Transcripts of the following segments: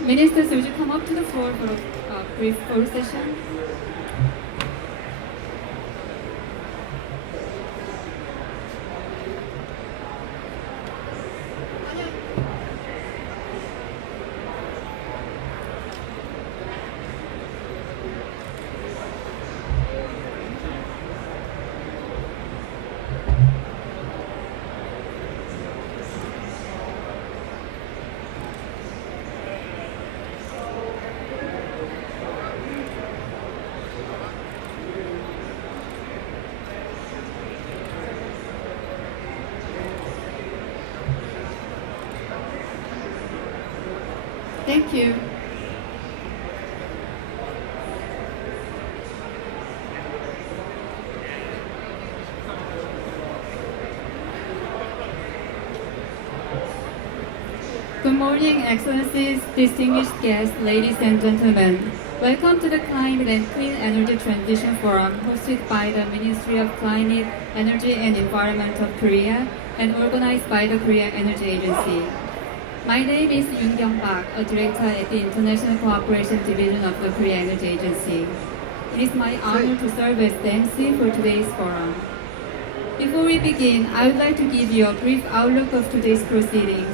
Ministers, would you come up to the floor for a brief floor session? Thank you. Good morning, Excellencies, distinguished guests, ladies and gentlemen. Welcome to the Climate and Clean Energy Transition Forum hosted by the Ministry of Climate, Energy and Environment of Korea and organized by the Korea Energy Agency. My name is Yoon Kyung-Pak, a director at the International Cooperation Division of the Korea Energy Agency. It is my honor to serve as the MC for today's forum. Before we begin, I would like to give you a brief outlook of today's proceedings.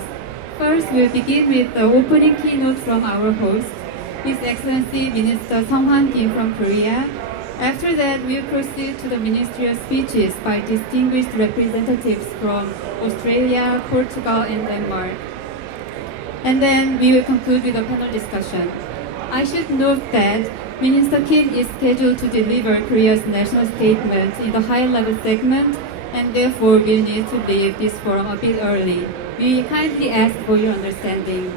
First, we'll begin with the opening keynote from our host, His Excellency Minister Sung-hwan Kim from Korea. After that, we'll proceed to the ministerial speeches by distinguished representatives from Australia, Portugal, and Denmark. And then we will conclude with a panel discussion. I should note that Minister Kim is scheduled to deliver Korea's national statement in the high-level segment, and therefore will need to leave this forum a bit early. We kindly ask for your understanding.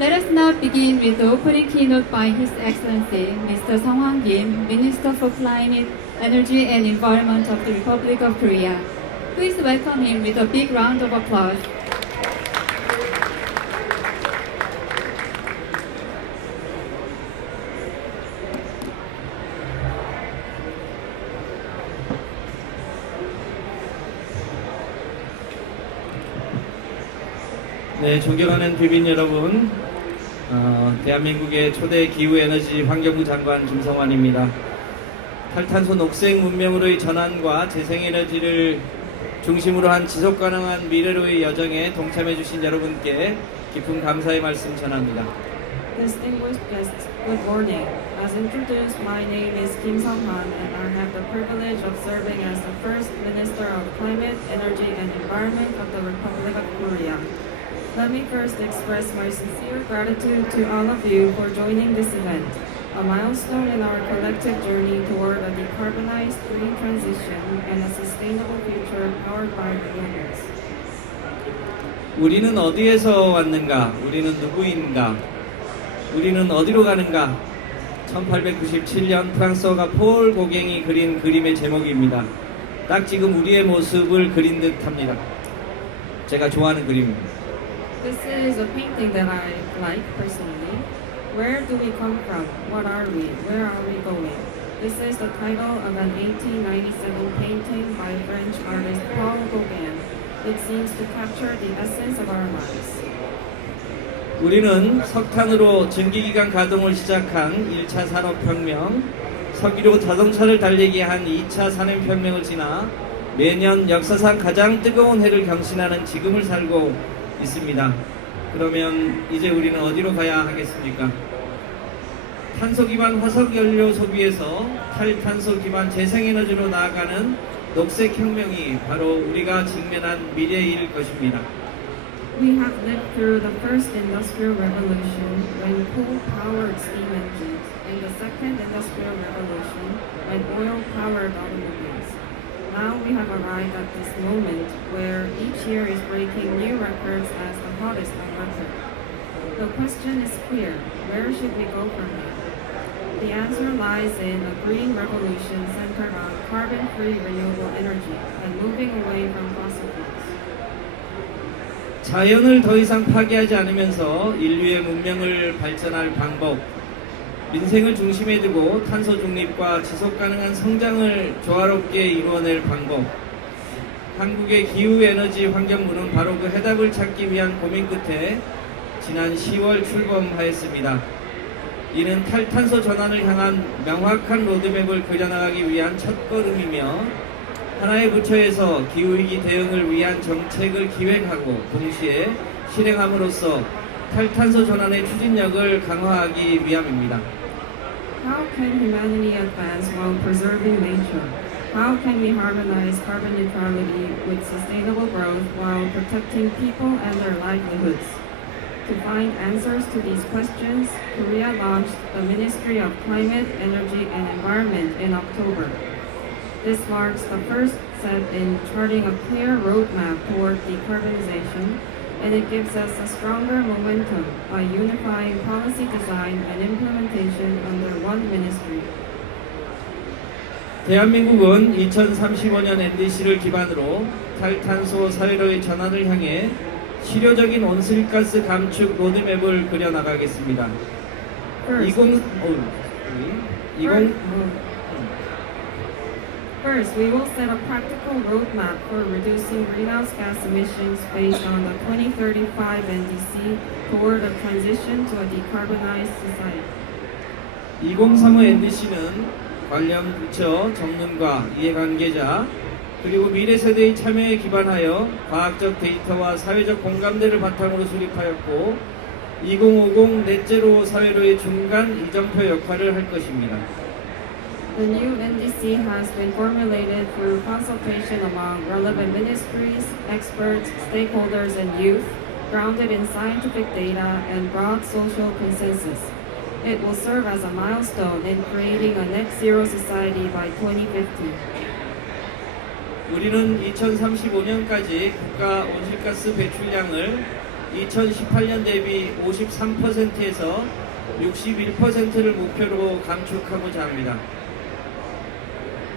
Let us now begin with the opening keynote by His Excellency Mr. Sung-hwan Kim, Minister for Climate, Energy and Environment of the Republic of Korea. Please welcome him with a big round of applause. 네, 존경하는 비빈 여러분, 대한민국의 초대 기후에너지 환경부 장관 김성환입니다. 탈탄소 녹색 문명으로의 전환과 재생에너지를 중심으로 한 지속가능한 미래로의 여정에 동참해주신 여러분께 깊은 감사의 말씀 전합니다. Distinguished guests, good morning. As introduced, my name is Kim Sung-han and I have the privilege of serving as the first Minister of Climate, Energy and Environment of the Republic of Korea. Let me first express my sincere gratitude to all of you for joining this event, a milestone in our collective journey toward a decarbonized green transition and a sustainable future powered by renewables. 우리는 어디에서 왔는가? 우리는 누구인가? 우리는 어디로 가는가? 1897년 프랑스어가 폴 고갱이 그린 그림의 제목입니다. 딱 지금 우리의 모습을 그린 듯 합니다. 제가 좋아하는 그림입니다. This is a painting that I like personally. Where do we come from? What are we? Where are we going? This is the title of an 1897 painting by French artist Paul Gauguin. It seems to capture the essence of our lives. 우리는 석탄으로 전기기관 가동을 시작한 1차 산업혁명, 석유로 자동차를 달리게 한 2차 산업혁명을 지나 매년 역사상 가장 뜨거운 해를 경신하는 지금을 살고 있습니다. 그러면 이제 우리는 어디로 가야 하겠습니까? 탄소 기반 화석연료 소비에서 탈탄소 기반 재생에너지로 나아가는 녹색 혁명이 바로 우리가 직면한 미래일 것입니다. We have lived through the first industrial revolution when coal-powered steam engines and the second industrial revolution when oil-powered automobiles. Now we have arrived at this moment where each year is breaking new records as the hottest on record. The question is clear: where should we go from here? The answer lies in a green revolution centered on carbon-free renewable energy and moving away from fossil fuels. 자연을 더 이상 파괴하지 않으면서 인류의 문명을 발전할 방법, 민생을 중심에 두고 탄소 중립과 지속가능한 성장을 조화롭게 이루어낼 방법, 한국의 기후에너지 환경부는 바로 그 해답을 찾기 위한 고민 끝에 지난 10월 출범하였습니다. 이는 탈탄소 전환을 향한 명확한 로드맵을 그려나가기 위한 첫걸음이며 하나의 부처에서 기후위기 대응을 위한 정책을 기획하고 동시에 실행함으로써 탈탄소 전환의 추진력을 강화하기 위함입니다. How can humanity advance while preserving nature? How can we harmonize carbon neutrality with sustainable growth while protecting people and their livelihoods? To find answers to these questions, Korea launched the Ministry of Climate, Energy and Environment in October. This marks the first step in charting a clear roadmap toward decarbonization, and it gives us a stronger momentum by unifying policy design and implementation under one ministry. 대한민국은 2035년 NDC를 기반으로 탈탄소 사회로의 전환을 향해 실효적인 온실가스 감축 로드맵을 그려나가겠습니다. First, we will set a practical roadmap for reducing greenhouse gas emissions based on the 2035 NDC toward a transition to a decarbonized society. 2035 NDC는 관련 부처, 전문가, 이해관계자, 그리고 미래 세대의 참여에 기반하여 과학적 데이터와 사회적 공감대를 바탕으로 수립하였고 2050 넷제로 사회로의 중간 이정표 역할을 할 것입니다. The new NDC has been formulated through consultation among relevant ministries, experts, stakeholders, and youth, grounded in scientific data and broad social consensus. It will serve as a milestone in creating a net zero society by 2050. 우리는 2035년까지 국가 온실가스 배출량을 2018년 대비 53%에서 61%를 목표로 감축하고자 합니다.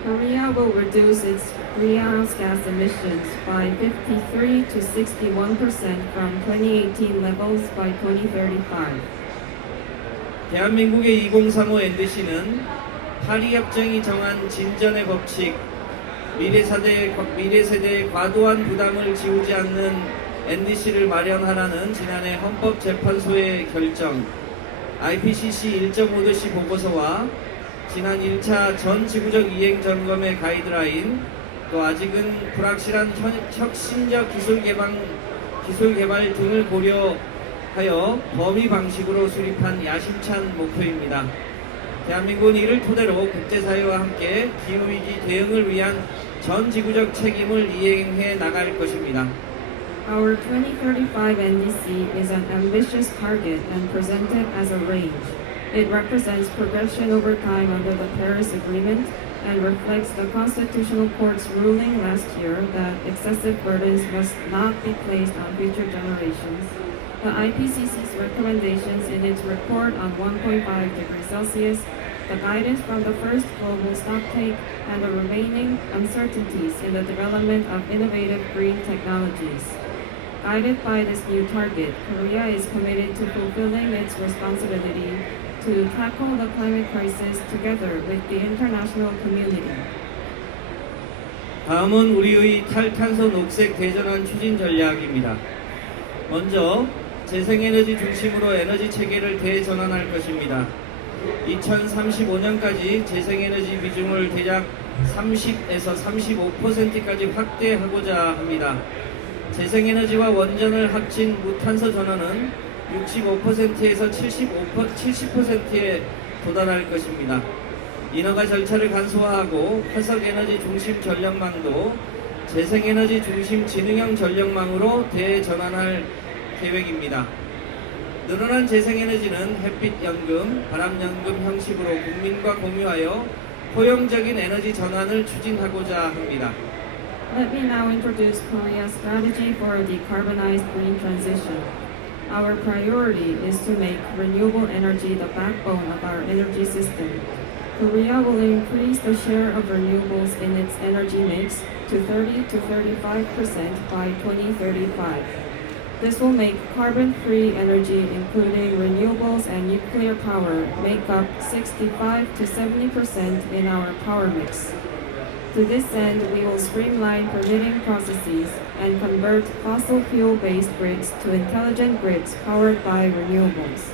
Korea will reduce its greenhouse gas emissions by 53 to 61% from 2018 levels by 2035. 대한민국의 2035 NDC는 파리협정이 정한 진전의 법칙, 미래 세대의 과도한 부담을 지우지 않는 NDC를 마련하라는 지난해 헌법재판소의 결정, IPCC 1.5도시 보고서와 지난 1차 전 지구적 이행 점검의 가이드라인, 또 아직은 불확실한 혁신적 기술 개발 등을 고려하여 범위 방식으로 수립한 야심찬 목표입니다. 대한민국은 이를 토대로 국제사회와 함께 기후위기 대응을 위한 전 지구적 책임을 이행해 나갈 것입니다. Our 2035 NDC is an ambitious target and presented as a range. It represents progression over time under the Paris Agreement and reflects the Constitutional Court's ruling last year that excessive burdens must not be placed on future generations. The IPCC's recommendations in its report on 1.5 degrees Celsius, the guidance from the first global stocktake, and the remaining uncertainties in the development of innovative green technologies. Guided by this new target, Korea is committed to fulfilling its responsibility to tackle the climate crisis together with the international community. 다음은 우리의 탈탄소 녹색 대전환 추진 전략입니다. 먼저 재생에너지 중심으로 에너지 체계를 대전환할 것입니다. 2035년까지 재생에너지 비중을 대략 30에서 35%까지 확대하고자 합니다. 재생에너지와 원전을 합친 무탄소 전원은 65%에서 70%에 도달할 것입니다. 인허가 절차를 간소화하고 화석에너지 중심 전력망도 재생에너지 중심 지능형 전력망으로 대전환할 계획입니다. 늘어난 재생에너지는 햇빛연금, 바람연금 형식으로 국민과 공유하여 포용적인 에너지 전환을 추진하고자 합니다. Let me now introduce Korea's strategy for a decarbonized green transition. Our priority is to make renewable energy the backbone of our energy system. Korea will increase the share of renewables in its energy mix to 30 to 35% by 2035. This will make carbon-free energy, including renewables and nuclear power, make up 65 to 70% in our power mix. To this end, we will streamline permitting processes, and convert fossil fuel-based grids to intelligent grids powered by renewables.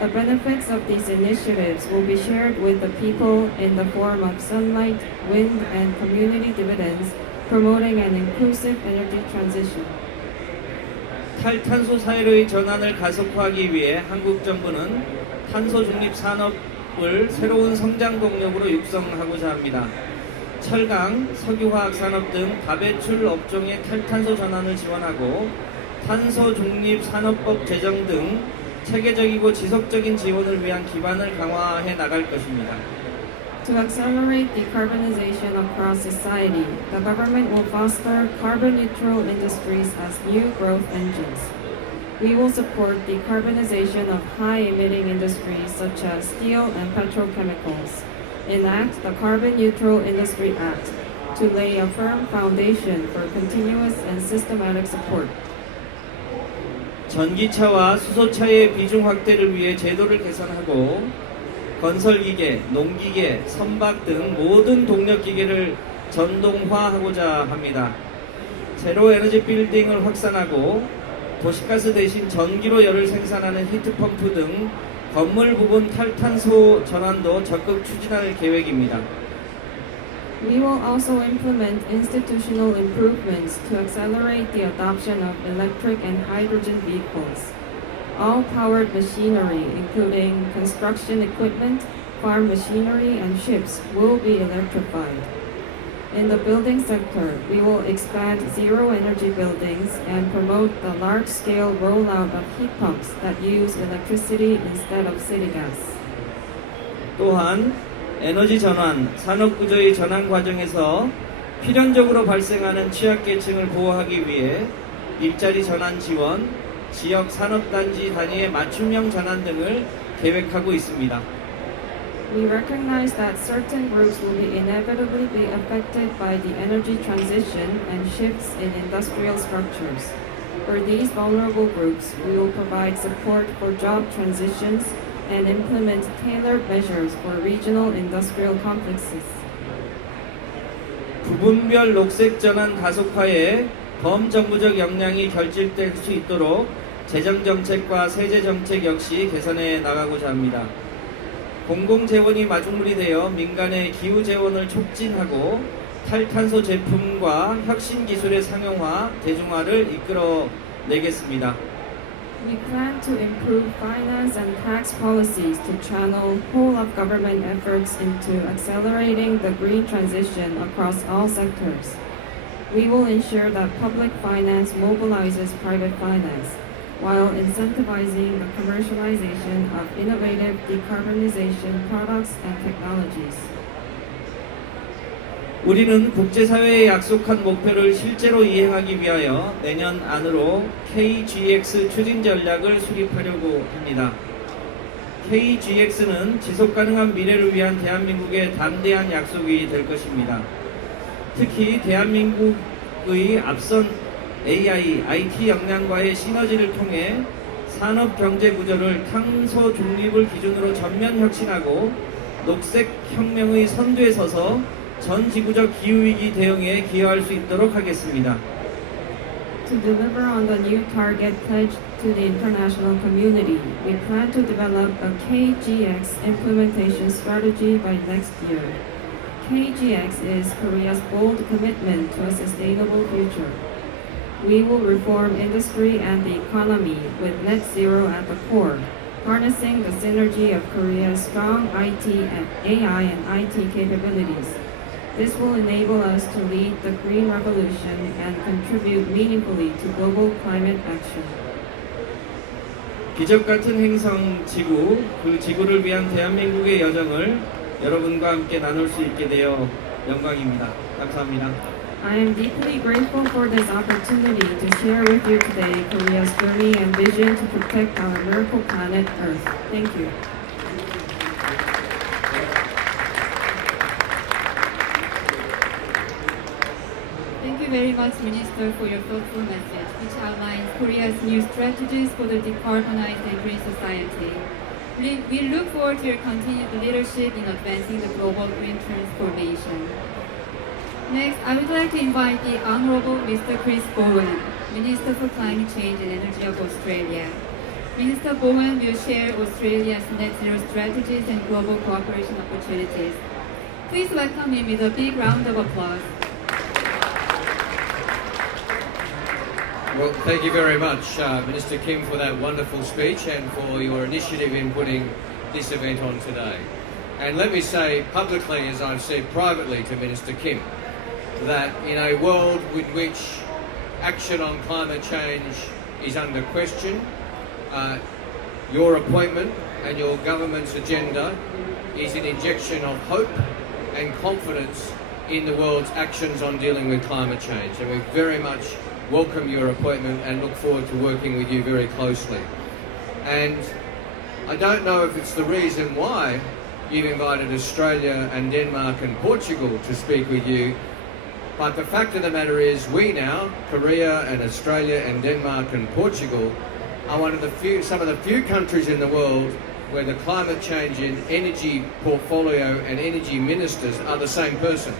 The benefits of these initiatives will be shared with the people in the form of sunlight, wind, and community dividends, promoting an inclusive energy transition. 탈탄소 사회로의 전환을 가속화하기 위해 한국 정부는 탄소 중립 산업을 새로운 성장 동력으로 육성하고자 합니다. 철강, 석유화학 산업 등 다배출 업종의 탈탄소 전환을 지원하고 탄소 중립 산업법 제정 등 체계적이고 지속적인 지원을 위한 기반을 강화해 나갈 것입니다. To accelerate decarbonization across society, the government will foster carbon-neutral industries as new growth engines. We will support decarbonization of high-emitting industries such as steel and petrochemicals, enact the Carbon Neutral Industry Act to lay a firm foundation for continuous and systematic support. 전기차와 수소차의 비중 확대를 위해 제도를 개선하고 건설기계, 농기계, 선박 등 모든 동력기계를 전동화하고자 합니다. 제로 에너지 빌딩을 확산하고 도시가스 대신 전기로 열을 생산하는 히트펌프 등 건물 부분 탈탄소 전환도 적극 추진할 계획입니다. We will also implement institutional improvements to accelerate the adoption of electric and hydrogen vehicles. All powered machinery, including construction equipment, farm machinery, and ships, will be electrified. In the building sector, we will expand zero-energy buildings and promote the large-scale rollout of heat pumps that use electricity instead of city gas. 또한 에너지 전환, 산업 구조의 전환 과정에서 필연적으로 발생하는 취약계층을 보호하기 위해 일자리 전환 지원, 지역 산업단지 단위의 맞춤형 전환 등을 계획하고 있습니다. We recognize that certain groups will be inevitably be affected by the energy transition and shifts in industrial structures. For these vulnerable groups, we will provide support for job transitions and implement tailored measures for regional industrial complexes. 부분별 녹색 전환 가속화에 범정부적 역량이 결집될 수 있도록 재정정책과 세제정책 역시 개선해 나가고자 합니다. 공공재원이 마중물이 되어 민간의 기후재원을 촉진하고 탈탄소 제품과 혁신기술의 상용화, 대중화를 이끌어내겠습니다. We plan to improve finance and tax policies to channel whole-of-government efforts into accelerating the green transition across all sectors. We will ensure that public finance mobilizes private finance, while incentivizing the commercialization of innovative decarbonization products and technologies. 우리는 국제사회에 약속한 목표를 실제로 이행하기 위하여 내년 안으로 KGX 추진 전략을 수립하려고 합니다. KGX는 지속가능한 미래를 위한 대한민국의 담대한 약속이 될 것입니다. 특히 대한민국의 앞선 AI, IT 역량과의 시너지를 통해 산업 경제 구조를 탄소 중립을 기준으로 전면 혁신하고 녹색 혁명의 선두에 서서 전 지구적 기후위기 대응에 기여할 수 있도록 하겠습니다. To deliver on the new target pledged to the international community, we plan to develop a KGX implementation strategy by next year. KGX is Korea's bold commitment to a sustainable future. We will reform industry and the economy with net zero at the core, harnessing the synergy of Korea's strong IT and AI and IT capabilities. This will enable us to lead the green revolution and contribute meaningfully to global climate action. 기적 같은 행성 지구, 그 지구를 위한 대한민국의 여정을 여러분과 함께 나눌 수 있게 되어 영광입니다. 감사합니다. I am deeply grateful for this opportunity to share with you today Korea's journey and vision to protect our miracle planet Earth. Thank you. Thank you very much, Minister, for your thoughtful message, which outlines Korea's new strategies for the decarbonized and green society. We look forward to your continued leadership in advancing the global green transformation. Next, I would like to invite the Honorable Mr. Chris Bowen, Minister for Climate Change and Energy of Australia. Minister Bowen will share Australia's net zero strategies and global cooperation opportunities. Please welcome him with a big round of applause. Well, thank you very much, Minister Kim, for that wonderful speech and for your initiative in putting this event on today. And let me say publicly, as I've said privately to Minister Kim, that in a world in which action on climate change is under question, your appointment and your government's agenda is an injection of hope and confidence in the world's actions on dealing with climate change. And we very much welcome your appointment and look forward to working with you very closely. And I don't know if it's the reason why you've invited Australia and Denmark and Portugal to speak with you, but the fact of the matter is we now, Korea and Australia and Denmark and Portugal, are some of the few countries in the world where the climate change and energy portfolio and energy ministers are the same person.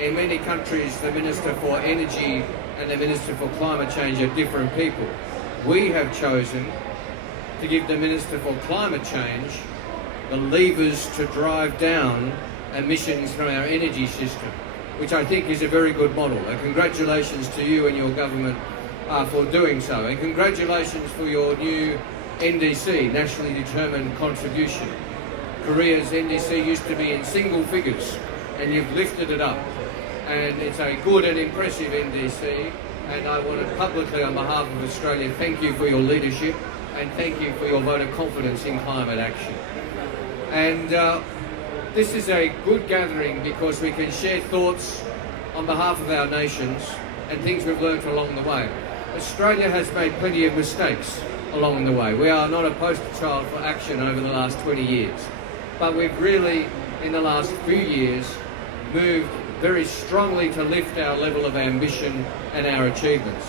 In many countries, the Minister for Energy and the Minister for Climate Change are different people. We have chosen to give the Minister for Climate Change the levers to drive down emissions from our energy system, which I think is a very good model. And congratulations to you and your government for doing so. And congratulations for your new NDC, Nationally Determined Contribution. Korea's NDC used to be in single figures, and you've lifted it up. And it's a good and impressive NDC, and I want to publicly, on behalf of Australia, thank you for your leadership and thank you for your vote of confidence in climate action. And this is a good gathering because we can share thoughts on behalf of our nations and things we've learnt along the way. Australia has made plenty of mistakes along the way. We are not a poster child for action over the last 20 years, but we've really, in the last few years, moved very strongly to lift our level of ambition and our achievements.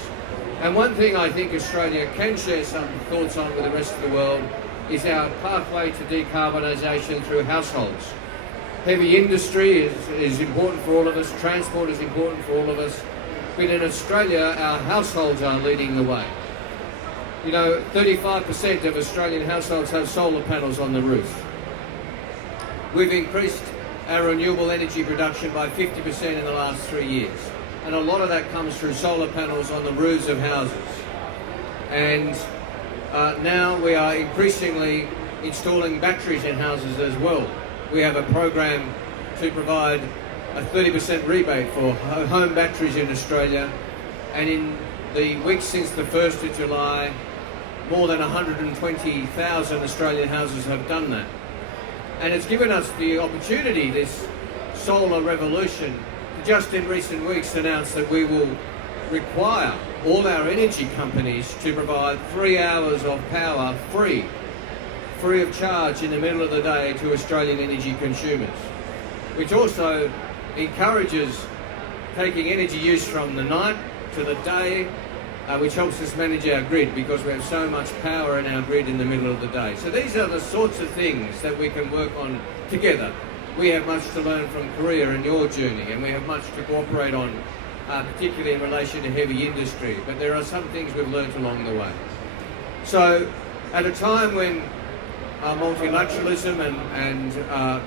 And one thing I think Australia can share some thoughts on with the rest of the world is our pathway to decarbonisation through households. Heavy industry is important for all of us, transport is important for all of us, but in Australia our households are leading the way. You know, 35% of Australian households have solar panels on the roof. We've increased our renewable energy production by 50% in the last 3 years. And a lot of that comes through solar panels on the roofs of houses. And now we are increasingly installing batteries in houses as well. We have a program to provide a 30% rebate for home batteries in Australia. And in the weeks since the 1st of July, more than 120,000 Australian houses have done that. And it's given us the opportunity, this solar revolution, to just in recent weeks announce that we will require all our energy companies to provide 3 hours of power free of charge in the middle of the day to Australian energy consumers, which also encourages taking energy use from the night to the day, which helps us manage our grid because we have so much power in our grid in the middle of the day. So these are the sorts of things that we can work on together. We have much to learn from Korea and your journey, and we have much to cooperate on, particularly in relation to heavy industry, but there are some things we've learnt along the way. So at a time when multilateralism and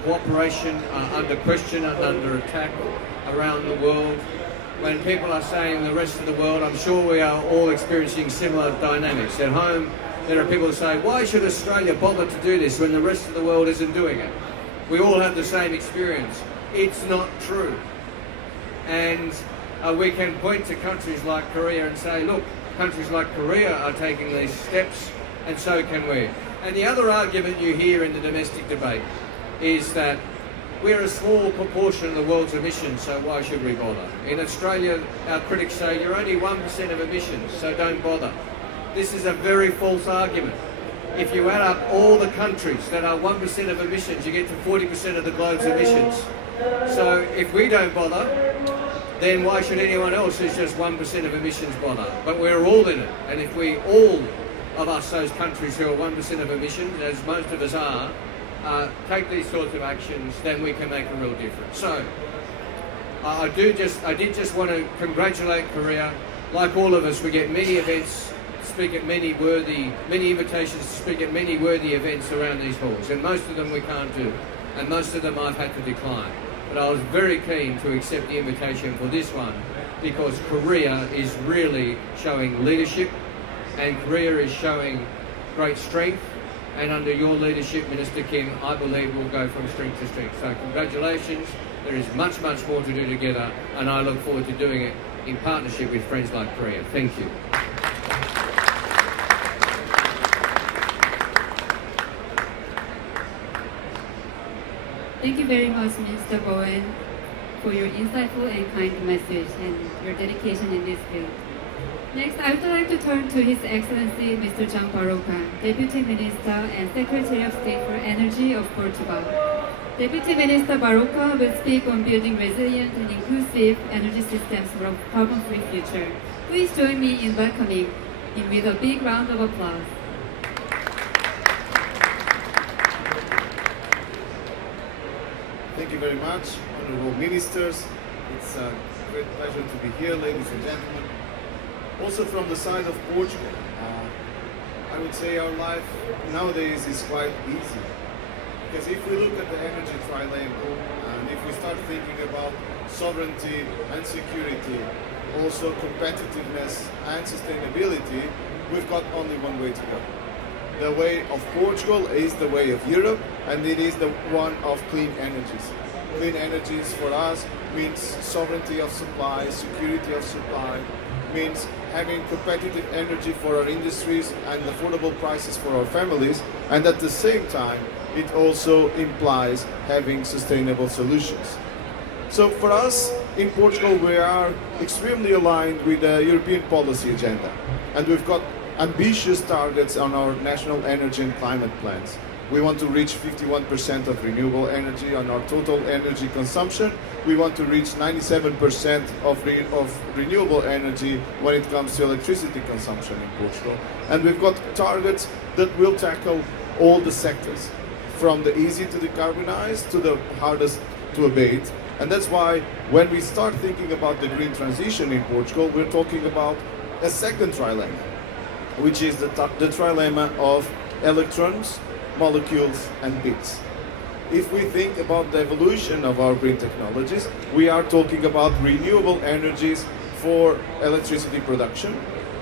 cooperation are under question and under attack around the world, when people are saying the rest of the world, I'm sure we are all experiencing similar dynamics. At home, there are people who say, why should Australia bother to do this when the rest of the world isn't doing it? We all have the same experience. It's not true. And we can point to countries like Korea and say, look, countries like Korea are taking these steps, and so can we. And the other argument you hear in the domestic debate is that we're a small proportion of the world's emissions, so why should we bother? In Australia, our critics say you're only 1% of emissions, so don't bother. This is a very false argument. If you add up all the countries that are 1% of emissions, you get to 40% of the globe's emissions. So if we don't bother, then why should anyone else who's just 1% of emissions bother? But we're all in it, and if we all of us, those countries who are 1% of emissions, as most of us are, take these sorts of actions, then we can make a real difference. So, I did just want to congratulate Korea. Like all of us, we get many events, speak at many invitations to speak at many worthy events around these halls, and most of them we can't do, and most of them I've had to decline. But I was very keen to accept the invitation for this one because Korea is really showing leadership, and Korea is showing great strength. And under your leadership, Minister Kim, I believe we'll go from strength to strength. So congratulations. There is much, much more to do together, and I look forward to doing it in partnership with friends like Korea. Thank you. Thank you very much, Mr. Bowen, for your insightful and kind message and your dedication in this field. Next, I would like to turn to His Excellency Mr. Jean Barroca, Deputy Minister and Secretary of State for Energy of Portugal. Deputy Minister Barroca will speak on building resilient and inclusive energy systems for a carbon-free future. Please join me in welcoming him with a big round of applause. Thank you very much, honorable ministers. It's a great pleasure to be here, ladies and gentlemen. Also from the side of Portugal, I would say our life nowadays is quite easy. Because if we look at the energy trilemma, and if we start thinking about sovereignty and security, also competitiveness and sustainability, we've got only one way to go. The way of Portugal is the way of Europe, and it is the one of clean energies. Clean energies for us means sovereignty of supply, security of supply, means having competitive energy for our industries and affordable prices for our families, and at the same time it also implies having sustainable solutions. So for us in Portugal, we are extremely aligned with the European policy agenda, and we've got ambitious targets on our national energy and climate plans. We want to reach 51% of renewable energy on our total energy consumption. We want to reach 97% of renewable energy when it comes to electricity consumption in Portugal. And we've got targets that will tackle all the sectors, from the easy to decarbonize to the hardest to abate. And that's why when we start thinking about the green transition in Portugal, we're talking about a second trilemma, which is the trilemma of electrons, molecules and bits. If we think about the evolution of our green technologies, we are talking about renewable energies for electricity production.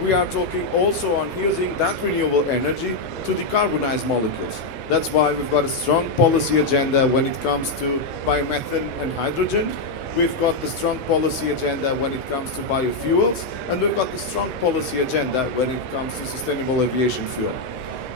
We are talking also on using that renewable energy to decarbonize molecules. That's why we've got a strong policy agenda when it comes to biomethane and hydrogen. We've got the strong policy agenda when it comes to biofuels, and we've got the strong policy agenda when it comes to sustainable aviation fuel.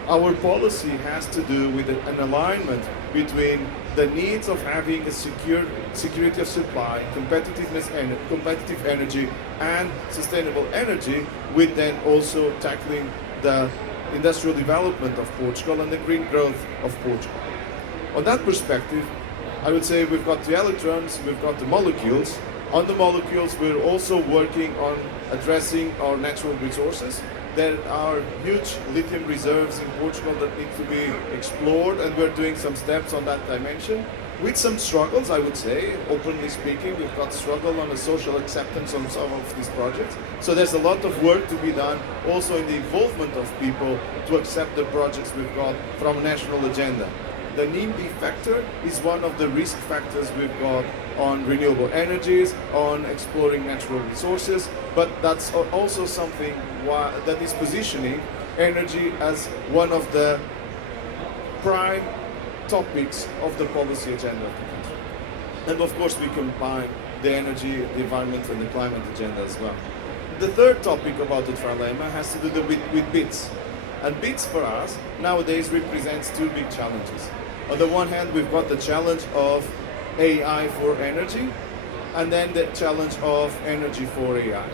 Our policy has to do with an alignment between the needs of having a security of supply, competitive energy, and sustainable energy, with then also tackling the industrial development of Portugal and the green growth of Portugal. On that perspective, I would say we've got the electrons, we've got the molecules. On the molecules, we're also working on addressing our natural resources. There are huge lithium reserves in Portugal that need to be explored, and we're doing some steps on that dimension. With some struggles, I would say, openly speaking, we've got struggle on the social acceptance on some of these projects. So there's a lot of work to be done also in the involvement of people to accept the projects we've got from a national agenda. The NIMBY factor is one of the risk factors we've got on renewable energies, on exploring natural resources, but that's also something that is positioning energy as one of the prime topics of the policy agenda of the country. And of course we combine the energy, the environment and the climate agenda as well. The third topic about the trilemma has to do with bits. And bits for us nowadays represents two big challenges. On the one hand, we've got the challenge of AI for energy, and then the challenge of energy for AI.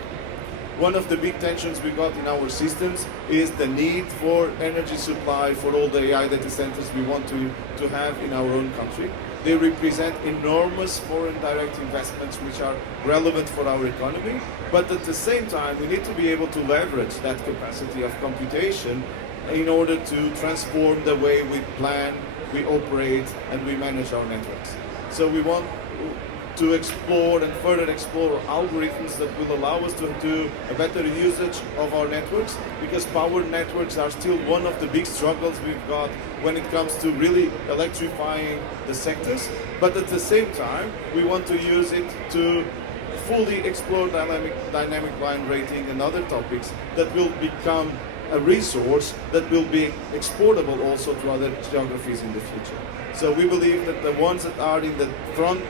One of the big tensions we got in our systems is the need for energy supply for all the AI data centers we want to have in our own country. They represent enormous foreign direct investments which are relevant for our economy, but at the same time we need to be able to leverage that capacity of computation in order to transform the way we plan, we operate and we manage our networks. So we want to explore and further explore algorithms that will allow us to do a better usage of our networks, because power networks are still one of the big struggles we've got when it comes to really electrifying the sectors. But at the same time, we want to use it to fully explore dynamic line rating and other topics that will become a resource that will be exportable also to other geographies in the future. So we believe that the ones that are in the front,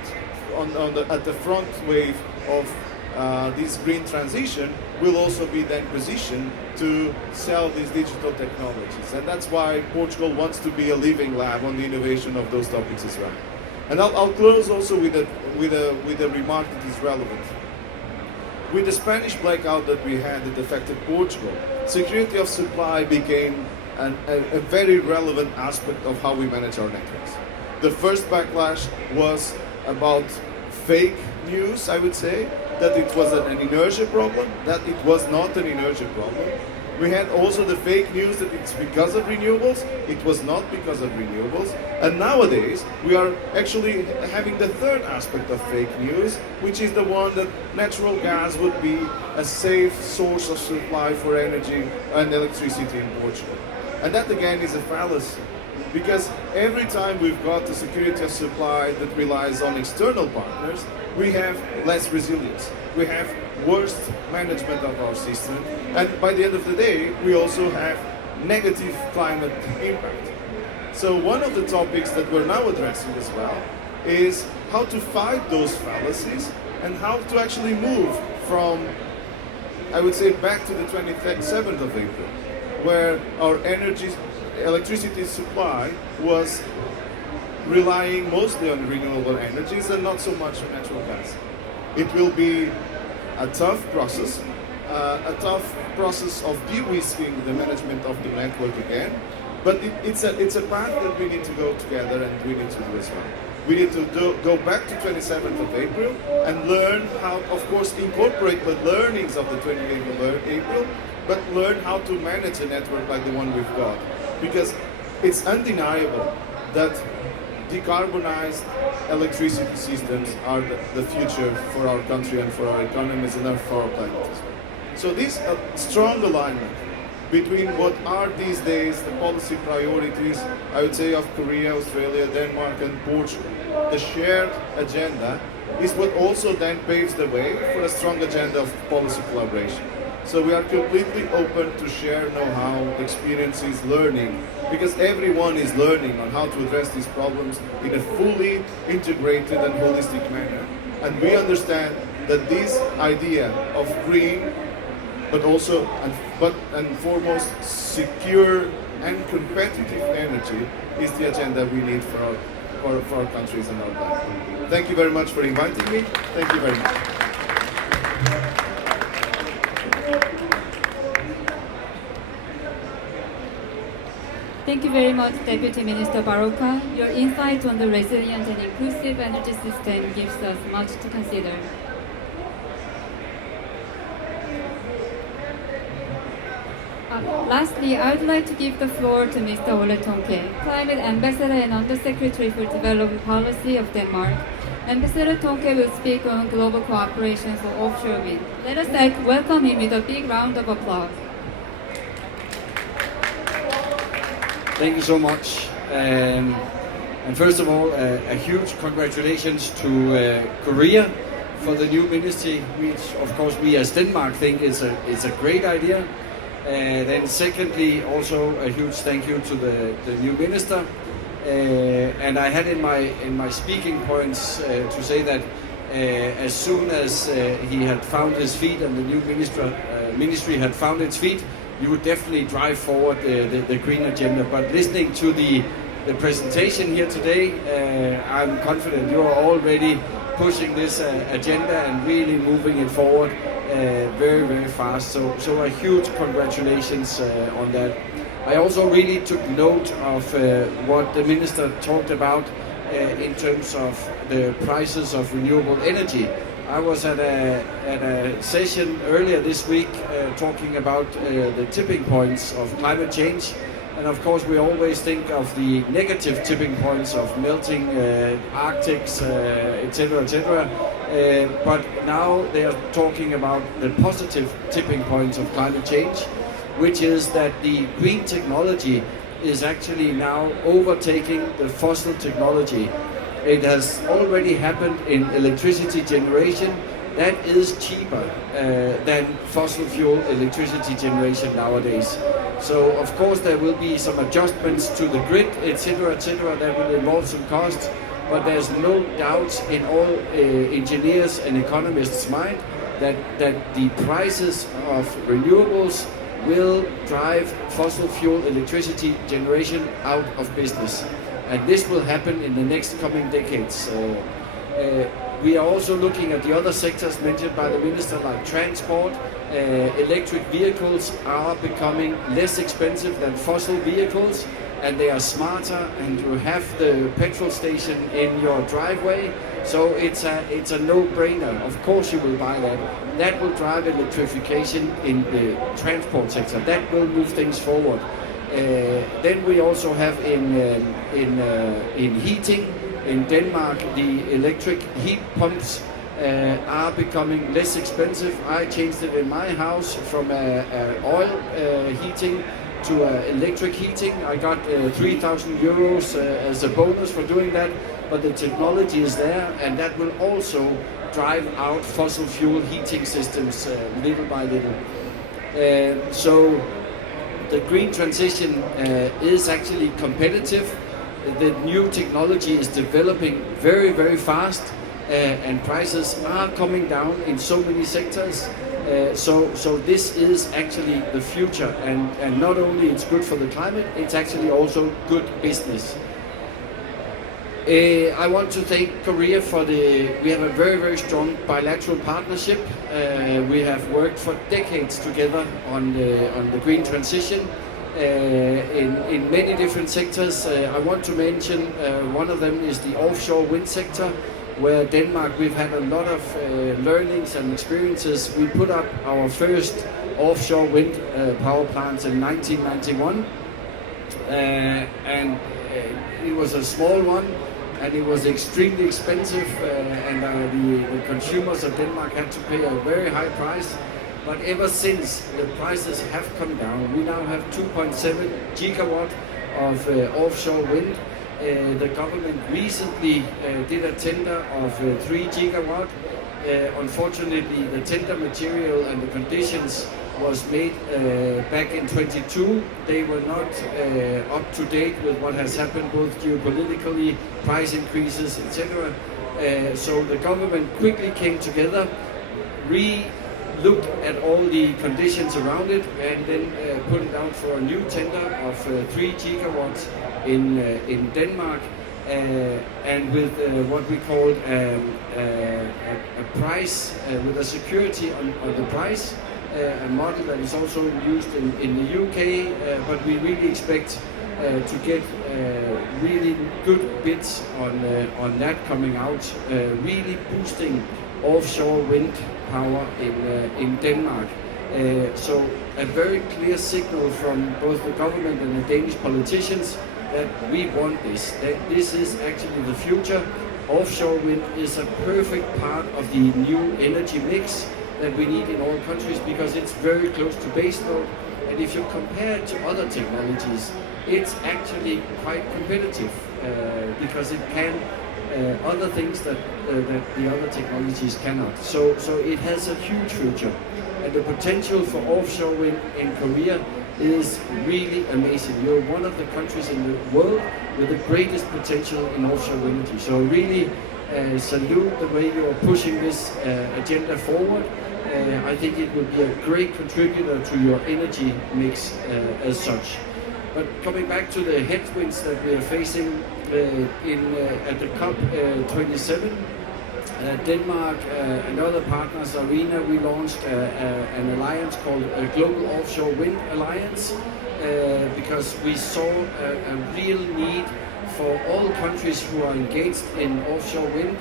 at the front wave of this green transition will also be then positioned to sell these digital technologies. And that's why Portugal wants to be a living lab on the innovation of those topics as well. And I'll close also with a remark that is relevant. With the Spanish blackout that we had that affected Portugal, security of supply became a very relevant aspect of how we manage our networks. The first backlash was about fake news, I would say, that it was an inertia problem, that it was not an inertia problem. We had also the fake news that it's because of renewables. It was not because of renewables. And nowadays, we are actually having the third aspect of fake news, which is the one that natural gas would be a safe source of supply for energy and electricity in Portugal. And that again is a fallacy, because every time we've got a security of supply that relies on external partners, we have less resilience. We have worse management of our system, and by the end of the day, we also have negative climate impact. So one of the topics that we're now addressing as well is how to fight those fallacies and how to actually move from, I would say, back to the 27th of April, where our electricity supply was relying mostly on renewable energies and not so much on natural gas. It will be a tough process of de-risking the management of the network again, but it's a path that we need to go together and we need to do as well. We need to go back to 27th of April and learn how, of course, incorporate the learnings of the 28th of April, but learn how to manage a network like the one we've got. Because it's undeniable that decarbonized electricity systems are the future for our country and for our economies and for our planet. So this strong alignment between what are these days the policy priorities, I would say, of Korea, Australia, Denmark and Portugal, the shared agenda, is what also then paves the way for a strong agenda of policy collaboration. So we are completely open to share know-how, experiences, learning, because everyone is learning on how to address these problems in a fully integrated and holistic manner. And we understand that this idea of green, but also and foremost secure and competitive energy is the agenda we need for our countries and our life. Thank you very much for inviting me. Thank you very much. Thank you very much, Deputy Minister Barroca. Your insight on the resilient and inclusive energy system gives us much to consider. Lastly, I would like to give the floor to Mr. Ole Tonke, Climate Ambassador and Undersecretary for Development Policy of Denmark. Ambassador Tonke will speak on global cooperation for offshore wind. Let us welcome him with a big round of applause. Thank you so much. And first of all, a huge congratulations to Korea for the new ministry, which of course we as Denmark think is a great idea. Then secondly, also a huge thank you to the new minister. And I had in my speaking points to say that as soon as he had found his feet and the new ministry had found its feet, you would definitely drive forward the green agenda. But listening to the presentation here today, I'm confident you are already pushing this agenda and really moving it forward very, very fast. So a huge congratulations on that. I also really took note of what the minister talked about in terms of the prices of renewable energy. I was at a session earlier this week talking about the tipping points of climate change, And of course, we always think of the negative tipping points of melting Arctics, etc., etc. But now they are talking about the positive tipping points of climate change, which is that the green technology is actually now overtaking the fossil technology. It has already happened in electricity generation. That is cheaper than fossil fuel electricity generation nowadays. So of course there will be some adjustments to the grid, etc., etc. That will involve some costs, but there's no doubt in all engineers and economists' mind that the prices of renewables will drive fossil fuel electricity generation out of business. And this will happen in the next coming decades. We are also looking at the other sectors mentioned by the minister, like transport. Electric vehicles are becoming less expensive than fossil vehicles, and they are smarter, and you have the petrol station in your driveway, so it's a no-brainer. Of course you will buy that. That will drive electrification in the transport sector. That will move things forward. Then we also have in heating. In Denmark, the electric heat pumps are becoming less expensive. I changed it in my house from oil heating to electric heating. I got 3,000 euros as a bonus for doing that, but the technology is there, and that will also drive out fossil fuel heating systems little by little. So the green transition is actually competitive. The new technology is developing very, very fast, and prices are coming down in so many sectors. So this is actually the future, and not only it's good for the climate, it's actually also good business. I want to thank Korea for we have a very, very strong bilateral partnership. We have worked for decades together on the green transition. In many different sectors. I want to mention one of them is the offshore wind sector, where Denmark, we've had a lot of learnings and experiences. We put up our first offshore wind power plants in 1991, and it was a small one, and it was extremely expensive, and the consumers of Denmark had to pay a very high price. But ever since, the prices have come down. We now have 2.7 gigawatt of offshore wind. The government recently did a tender of 3 gigawatt. Unfortunately, the tender material and the conditions was made back in 22. They were not up to date with what has happened, both geopolitically, price increases, etc. So the government quickly came together, looked at all the conditions around it, and then put it out for a new tender of 3 gigawatts in Denmark, and with what we call a price, with a security on the price, a model that is also used in the UK, but we really expect to get really good bids on that coming out, really boosting offshore wind power in Denmark. So a very clear signal from both the government and the Danish politicians that we want this, that this is actually the future. Offshore wind is a perfect part of the new energy mix that we need in all countries, because it's very close to baseload, and if you compare it to other technologies, it's actually quite competitive, because it can other things that the other technologies cannot. So it has a huge future, and the potential for offshore wind in Korea is really amazing. You're one of the countries in the world with the greatest potential in offshore wind energy. So really salute the way you are pushing this agenda forward. I think it will be a great contributor to your energy mix as such. But coming back to the headwinds that we are facing at the COP27, Denmark and other partners, Arena, we launched an alliance called Global Offshore Wind Alliance, because we saw a real need for all countries who are engaged in offshore wind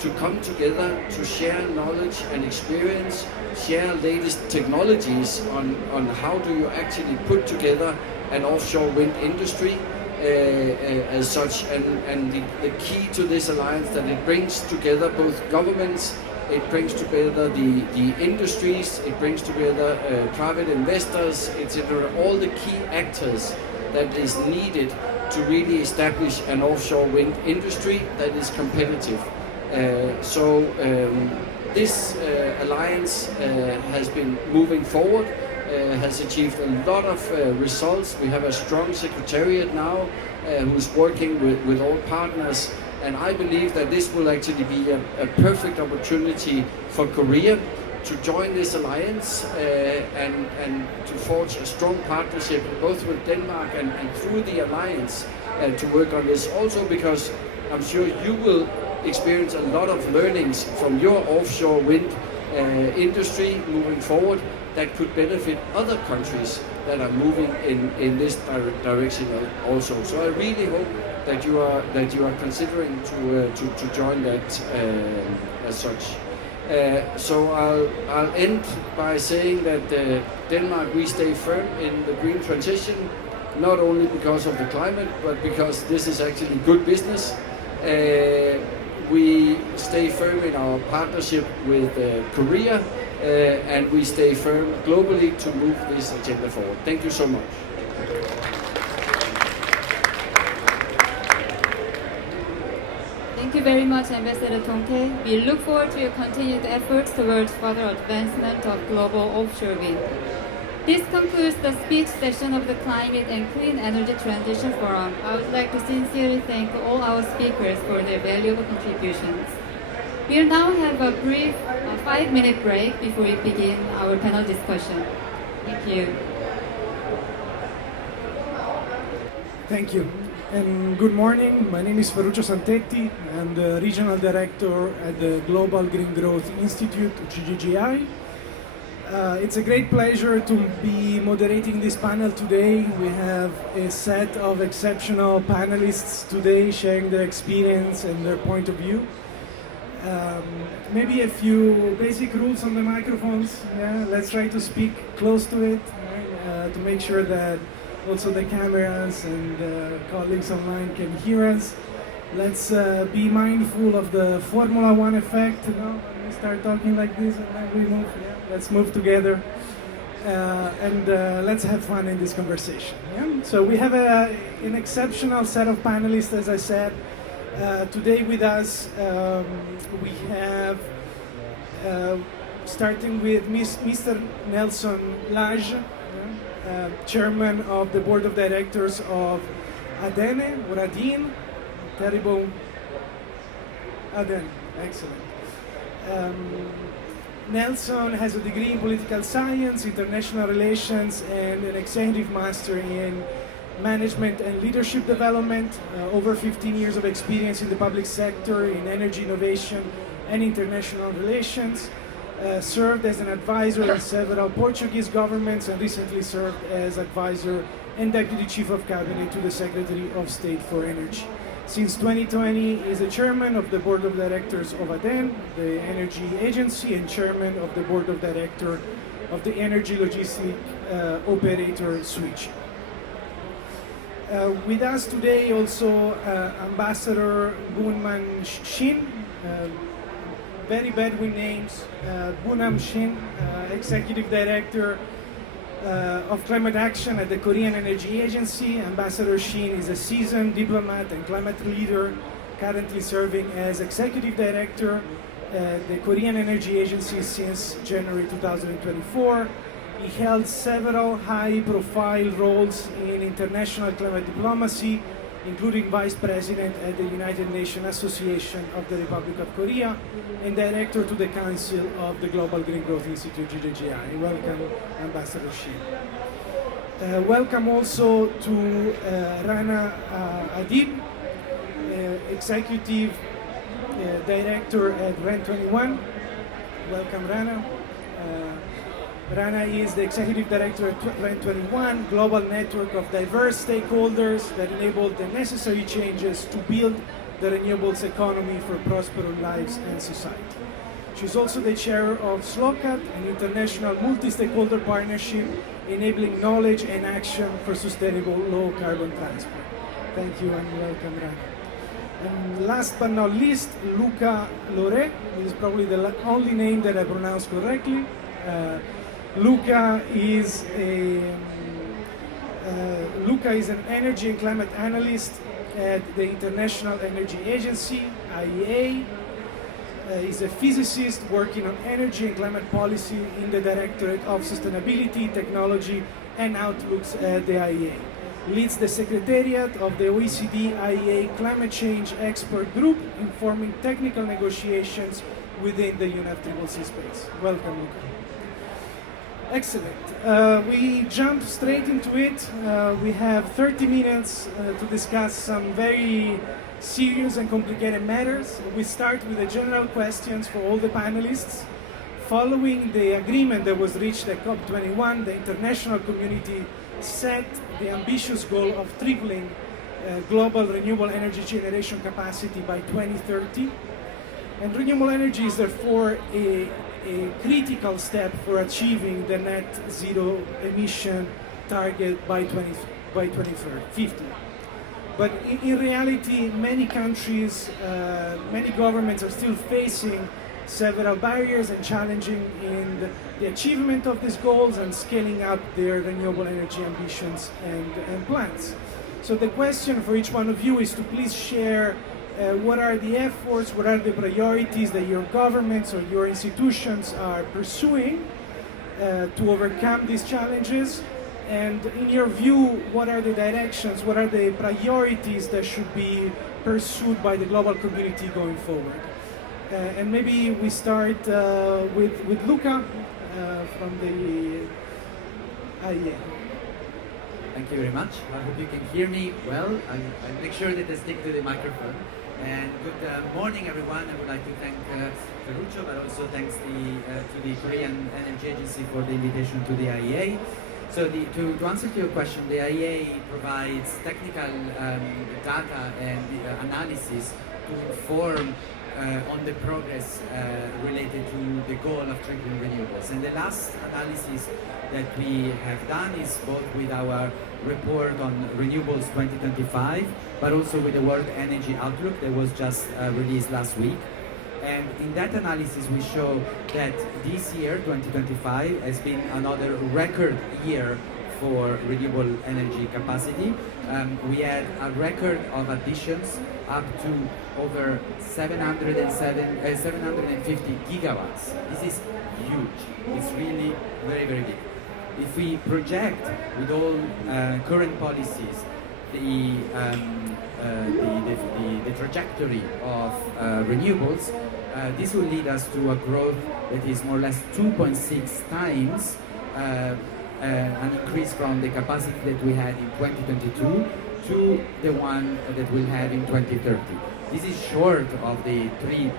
to come together to share knowledge and experience, share latest technologies on how do you actually put together and offshore wind industry as such. And the key to this alliance that it brings together both governments, it brings together the industries, it brings together private investors, etc. All the key actors that is needed to really establish an offshore wind industry that is competitive. This alliance has been moving forward, has achieved a lot of results. We have a strong secretariat now who's working with all partners, and I believe that this will actually be a perfect opportunity for Korea to join this alliance and to forge a strong partnership both with Denmark and through the alliance to work on this. Also because I'm sure you will experience a lot of learnings from your offshore wind industry moving forward that could benefit other countries that are moving in this direction also. So I really hope that you are considering to join that as such. So I'll end by saying that Denmark, we stay firm in the green transition, not only because of the climate, but because this is actually good business. We stay firm in our partnership with Korea, and we stay firm globally to move this agenda forward. Thank you so much. Thank you very much, Ambassador Tongke. We look forward to your continued efforts towards further advancement of global offshore wind. This concludes the speech session of the Climate and Clean Energy Transition Forum. I would like to sincerely thank all our speakers for their valuable contributions. We'll now have a brief 5-minute break before we begin our panel discussion. Thank you. Thank you. And good morning. My name is Ferruccio Santetti. I'm the Regional Director at the Global Green Growth Institute, GGGI. It's a great pleasure to be moderating this panel today. We have a set of exceptional panelists today sharing their experience and their point of view. Maybe a few basic rules on the microphones. Yeah, let's try to speak close to it, right? To make sure that also the cameras and colleagues online can hear us. Let's be mindful of the Formula One effect. You know, when we start talking like this and then we move. Yeah, let's move together and let's have fun in this conversation. Yeah? So we have an exceptional set of panelists, as I said. Today with us, we have, starting with Mr. Nelson Lage, Chairman of the Board of Directors of ADENE, or ADIN, terrible, ADENE, excellent. Nelson has a degree in political science, international relations, and an executive master in management and leadership development, over 15 years of experience in the public sector in energy innovation and international relations, served as an advisor in several Portuguese governments and recently served as advisor and deputy chief of cabinet to the Secretary of State for Energy. Since 2020, he is the chairman of the board of directors of ADEN, the energy agency, and chairman of the board of directors of the energy logistic operator Switch. With us today also Ambassador Bunman Shin, very bad with names, Bunam Shin, Executive Director of Climate Action at the Korean Energy Agency. Ambassador Shin is a seasoned diplomat and climate leader, currently serving as Executive Director at the Korean Energy Agency since January 2024. He held several high-profile roles in international climate diplomacy, including Vice President at the United Nations Association of the Republic of Korea and Director to the Council of the Global Green Growth Institute, GGGI. Welcome, Ambassador Shin. Welcome also to Rana Adib, Executive Director at REN21. Welcome, Rana. Rana is the Executive Director at REN21, global network of diverse stakeholders that enable the necessary changes to build the renewables economy for prosperous lives and society. She's also the chair of SLOCAT, an international multi-stakeholder partnership enabling knowledge and action for sustainable low carbon transport. Thank you and welcome, Ran. And last but not least, Luca Lore. This is probably the only name that I pronounced correctly. Luca is an energy and climate analyst at the International Energy Agency, IEA. He's a physicist working on energy and climate policy in the Directorate of Sustainability, Technology and Outlooks at the IEA. Leads the Secretariat of the OECD IEA Climate Change Expert Group, informing technical negotiations within the UNFCCC space. Welcome, Luca. Excellent. We jump straight into it. We have 30 minutes to discuss some very serious and complicated matters. We start with the general questions for all the panelists. Following the agreement that was reached at COP21, the international community set the ambitious goal of tripling global renewable energy generation capacity by 2030. And renewable energy is therefore a critical step for achieving the net zero emission target by 2050. But in reality, many countries, many governments are still facing several barriers and challenging in the achievement of these goals and scaling up their renewable energy ambitions and plans. So the question for each one of you is to please share what are the efforts, what are the priorities that your governments or your institutions are pursuing to overcome these challenges? And in your view, what are the directions, what are the priorities that should be pursued by the global community going forward? And maybe we start with Luca from the IEA. Thank you very much. I hope you can hear me well. I'll make sure that I stick to the microphone. And good morning, everyone. I would like to thank Ferruccio, but also thanks to the Korean Energy Agency for the invitation to the IEA. So to answer to your question, the IEA provides technical data and analysis to inform on the progress related to the goal of tripling renewables. And the last analysis that we have done is both with our report on renewables 2025, but also with the World Energy Outlook that was just released last week. And in that analysis, we show that this year, 2025, has been another record year for renewable energy capacity. We had a record of additions up to over 750 gigawatts. This is huge. It's really very, very big. If we project with all current policies the trajectory of renewables, this will lead us to a growth that is more or less 2.6 times an increase from the capacity that we had in 2022 to the one that we'll have in 2030. This is short of the 3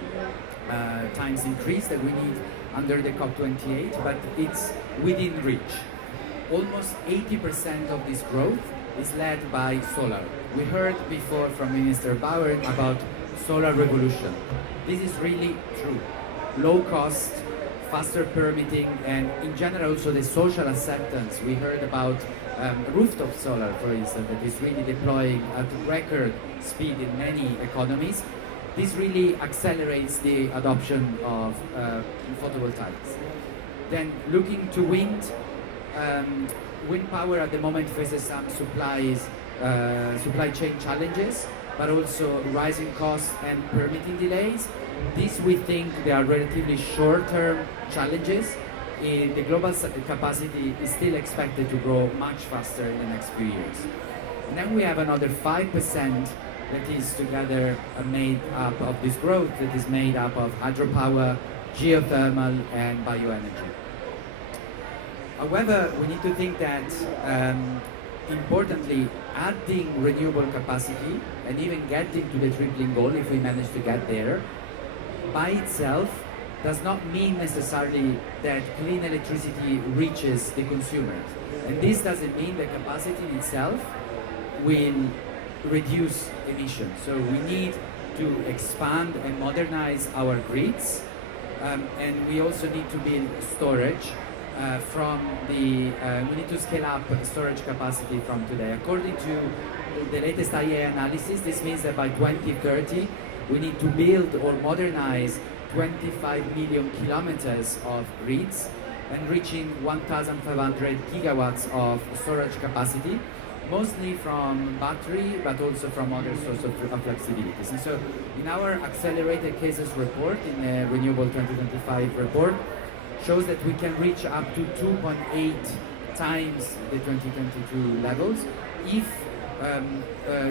times increase that we need under the COP28, but it's within reach. Almost 80% of this growth is led by solar. We heard before from Minister Bauer about solar revolution. This is really true. Low cost, faster permitting, and in general also the social acceptance. We heard about rooftop solar, for instance, that is really deploying at record speed in many economies. This really accelerates the adoption of photovoltaics. Then looking to wind, wind power at the moment faces some supply chain challenges, but also rising costs and permitting delays. These, we think, they are relatively short-term challenges. The global capacity is still expected to grow much faster in the next few years. And then we have another 5% that is together made up of this growth, that is made up of hydropower, geothermal, and bioenergy. However, we need to think that, importantly, adding renewable capacity and even getting to the tripling goal, if we manage to get there, by itself does not mean necessarily that clean electricity reaches the consumers. And this doesn't mean the capacity in itself will reduce emissions. So we need to expand and modernize our grids, and we also need to build storage. we need to scale up storage capacity from today. According to the latest IEA analysis, this means that by 2030, we need to build or modernize 25 million kilometers of grids and reaching 1,500 gigawatts of storage capacity, mostly from battery, but also from other sources of flexibilities. And so in our accelerated cases report, in the Renewable 2025 report, shows that we can reach up to 2.8 times the 2022 levels if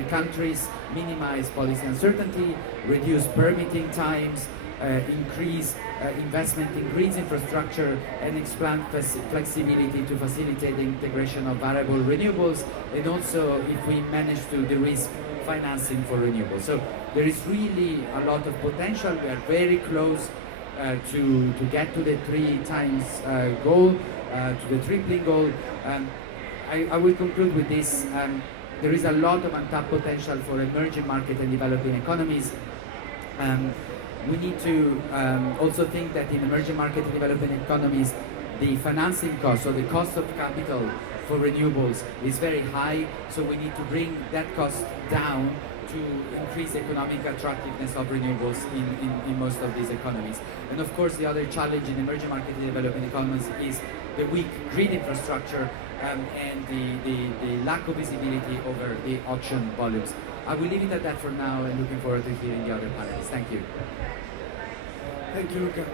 countries minimize policy uncertainty, reduce permitting times, increase investment in grids infrastructure, and expand flexibility to facilitate the integration of variable renewables, and also if we manage to de-risk financing for renewables. So there is really a lot of potential. We are very close to get to the 3 times goal, to the tripling goal. I will conclude with this. There is a lot of untapped potential for emerging market and developing economies. We need to also think that in emerging market and developing economies, the financing cost, or the cost of capital for renewables, is very high. So we need to bring that cost down to increase economic attractiveness of renewables in most of these economies. And of course, the other challenge in emerging market and developing economies is the weak grid infrastructure and the lack of visibility over the auction volumes. I will leave it at that for now, and looking forward to hearing the other panelists. Thank you. Thank you, Luca.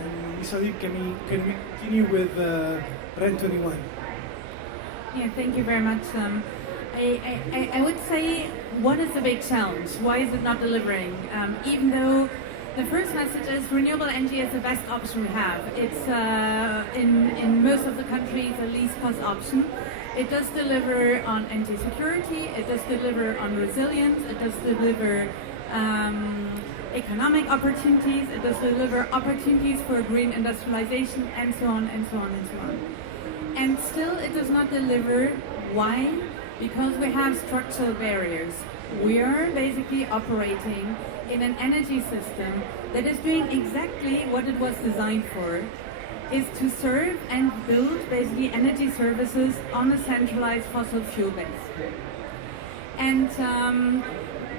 And Ms. Adib, can we continue with REN 21? Yeah, thank you very much. I would say, what is the big challenge? Why is it not delivering? Even though the first message is renewable energy is the best option we have. It's in most of the countries the least cost option. It does deliver on energy security, it does deliver on resilience, it does deliver economic opportunities, it does deliver opportunities for green industrialization, and so on and so on and so on. And still it does not deliver. Why? Because we have structural barriers. We are basically operating in an energy system that is doing exactly what it was designed for, is to serve and build basically energy services on a centralized fossil fuel base. And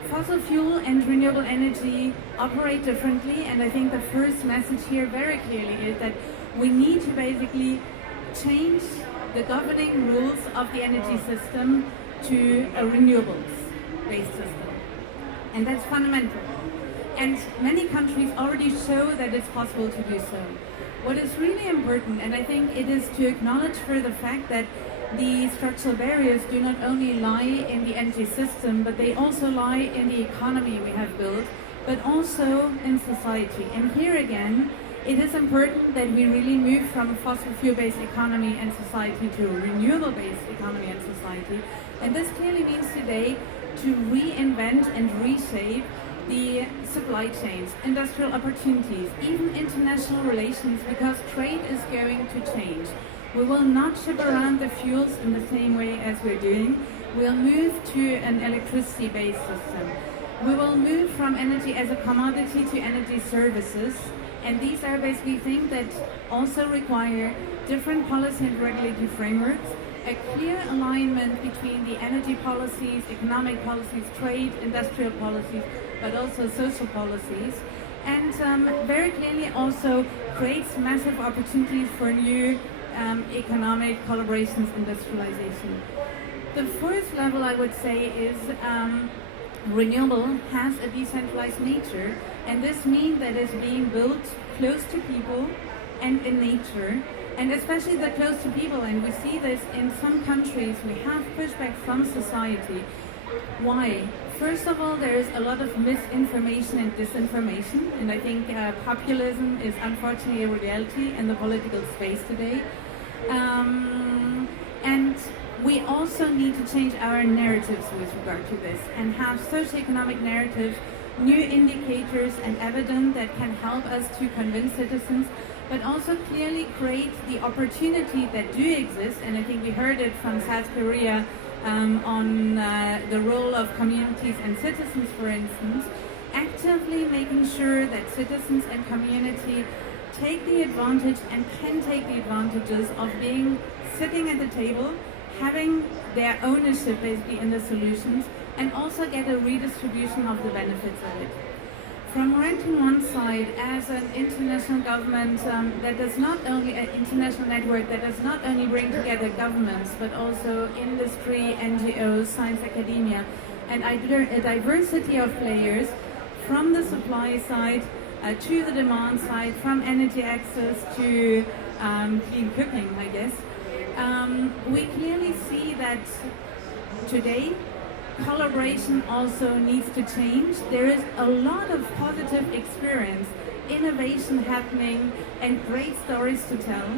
fossil fuel and renewable energy operate differently, and I think the first message here very clearly is that we need to basically change the governing rules of the energy system to a renewables-based system. And that's fundamental. And many countries already show that it's possible to do so. What is really important, and I think it is to acknowledge for the fact that the structural barriers do not only lie in the energy system, but they also lie in the economy we have built, but also in society. And here again, it is important that we really move from a fossil fuel-based economy and society to a renewable-based economy and society. And this clearly means today to reinvent and reshape the supply chains, industrial opportunities, even international relations, because trade is going to change. We will not ship around the fuels in the same way as we're doing. We'll move to an electricity-based system. We will move from energy as a commodity to energy services. And these are basically things that also require different policy and regulatory frameworks, a clear alignment between the energy policies, economic policies, trade, industrial policies, but also social policies, and very clearly also creates massive opportunities for new economic collaborations, industrialization. The fourth level, I would say, is renewable has a decentralized nature, and this means that it's being built close to people and in nature, and especially the close to people. And we see this in some countries. We have pushback from society. Why? First of all, there is a lot of misinformation and disinformation, and I think populism is unfortunately a reality in the political space today. And we also need to change our narratives with regard to this and have socioeconomic narratives, new indicators and evidence that can help us to convince citizens, but also clearly create the opportunity that do exist. And I think we heard it from South Korea on the role of communities and citizens, for instance, actively making sure that citizens and community take the advantage and can take the advantages of being sitting at the table, having their ownership basically in the solutions, and also get a redistribution of the benefits of it. From renting one side as an international government that does not only, an international network that does not only bring together governments, but also industry, NGOs, science academia, and a diversity of players from the supply side to the demand side, from energy access to clean cooking, I guess. We clearly see that today collaboration also needs to change. There is a lot of positive experience, innovation happening, and great stories to tell.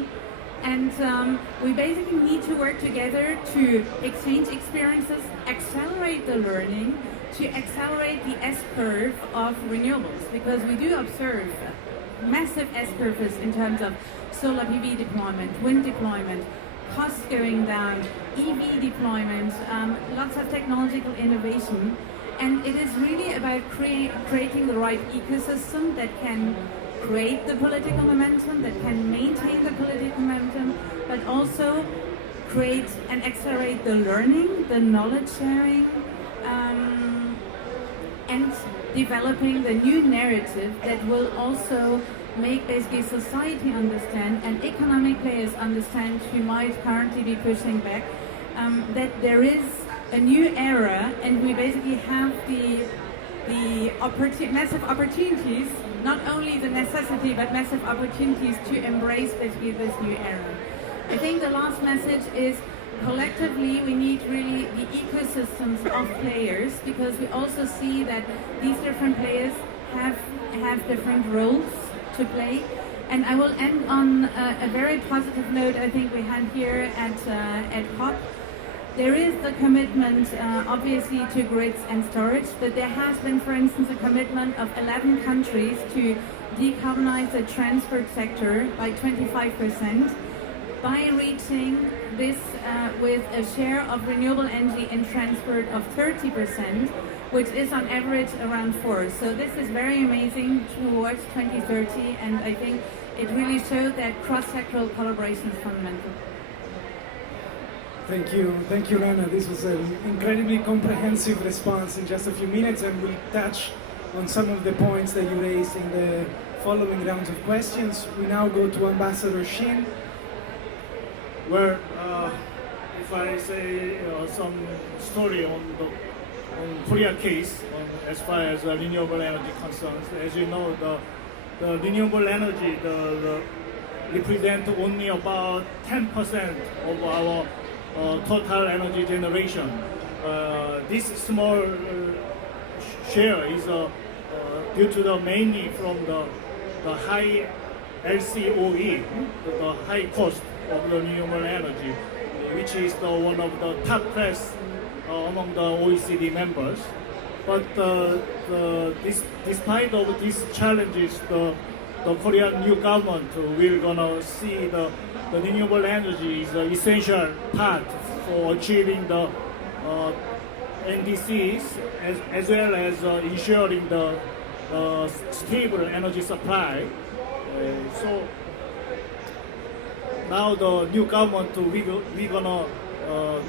And we basically need to work together to exchange experiences, accelerate the learning, to accelerate the S-curve of renewables, because we do observe massive S-curves in terms of solar PV deployment, wind deployment, costs going down, EV deployment, lots of technological innovation. And it is really about creating the right ecosystem that can create the political momentum, that can maintain the political momentum, but also create and accelerate the learning, the knowledge sharing, and developing the new narrative that will also make basically society understand and economic players understand who might currently be pushing back, that there is a new era, and we basically have the massive opportunities, not only the necessity, but massive opportunities to embrace basically this new era. I think the last message is collectively we need really the ecosystems of players, because we also see that these different players have different roles to play. And I will end on a very positive note I think we had here at COP. There is the commitment obviously to grids and storage, but there has been, for instance, a commitment of 11 countries to decarbonize the transport sector by 25% by reaching this with a share of renewable energy in transport of 30%, which is on average around 4%. So this is very amazing towards 2030, and I think it really showed that cross-sectoral collaboration is fundamental. Thank you, Rana. This was an incredibly comprehensive response in just a few minutes, and we'll touch on some of the points that you raised in the following rounds of questions. We now go to Ambassador Shin. Well, if I say some story on Korea case, as far as renewable energy concerns, as you know, the renewable energy represent only about 10% of our total energy generation. This small share is due to mainly from the high LCOE, the high cost of the renewable energy, which is one of the top class among the OECD members. But despite of these challenges, the Korean new government will gonna see the renewable energy is an essential part for achieving the NDCs as well as ensuring the stable energy supply. So now the new government we gonna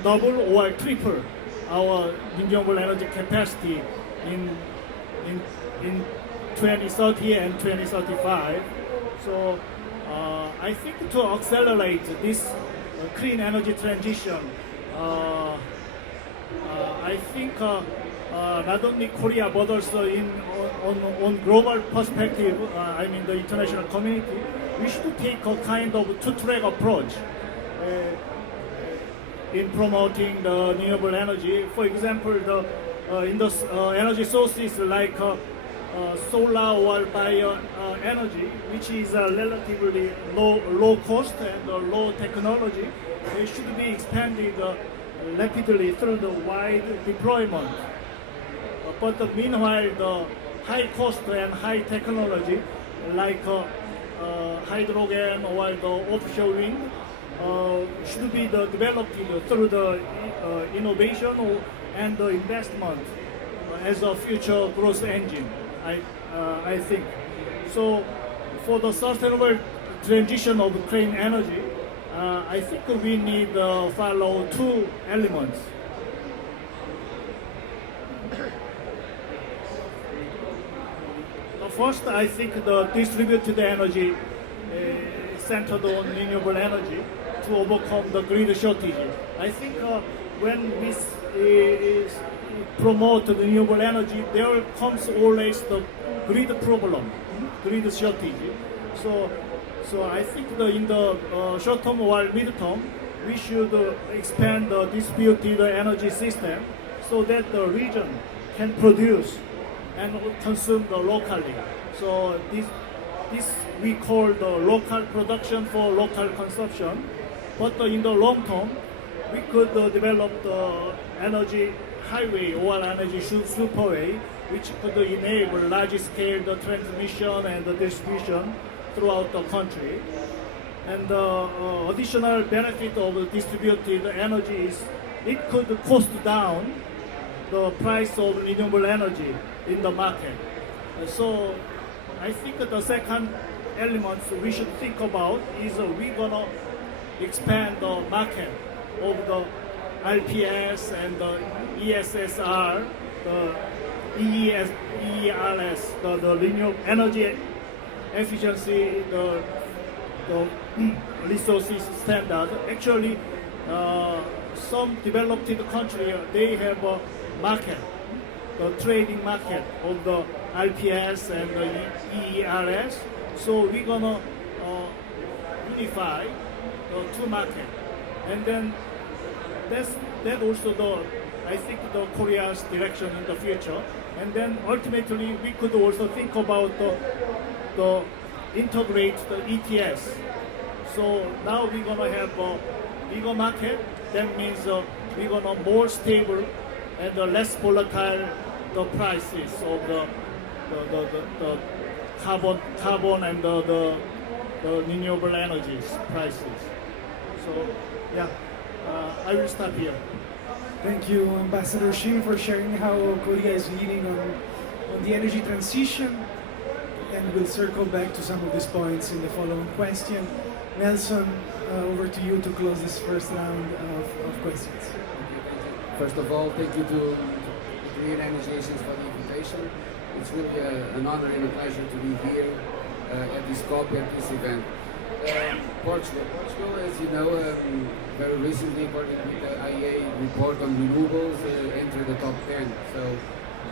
double or triple our renewable energy capacity in 2030 and 2035. So I think to accelerate this clean energy transition, I think not only Korea but also on global perspective, I mean the international community, we should take a kind of two-track approach in promoting the renewable energy. For example, in the energy sources like solar or bio energy, which is relatively low cost and low technology, they should be expanded rapidly through the wide deployment. But meanwhile, the high cost and high technology like hydrogen or the offshore wind should be developed through the innovation and the investment as a future growth engine. I think so. for the sustainable transition of clean energy, I think we need to follow two elements. First, I think the distributed energy centered on renewable energy to overcome the grid shortage. I think when we promote renewable energy, there comes always the grid problem, grid shortage. So I think in the short term or mid term, we should expand the distributed energy system so that the region can produce and consume the locally. So this we call the local production for local consumption. But in the long term, we could develop the energy highway or energy superway, which could enable large scale the transmission and the distribution throughout the country. And the additional benefit of distributed energy is it could cost down the price of renewable energy in the market. So I think the second element we should think about is we're gonna expand the market of the RPS and the ESSR, the EERS, the renewable energy efficiency, the resources standard. Actually, some developed countries they have a market, the trading market of the RPS and the EERS. So we're gonna unify the two markets, and then that also I think the Korea's direction in the future. And then ultimately we could also think about the integrate the ETS. So now we're gonna have a bigger market. That means we're gonna more stable and less volatile the prices of the carbon and the renewable energies prices. So yeah, I will stop here. Thank you, Ambassador Shin, for sharing how Korea is leading on the energy transition. And we'll circle back to some of these points in the following question. Nelson, over to you to close this first round of questions. First of all, thank you to the Korean Energy Nations for the invitation. It's really an honor and a pleasure to be here at this COP, at this event. Portugal, as you know, very recently, according to the IEA report on renewables, entered the top 10. So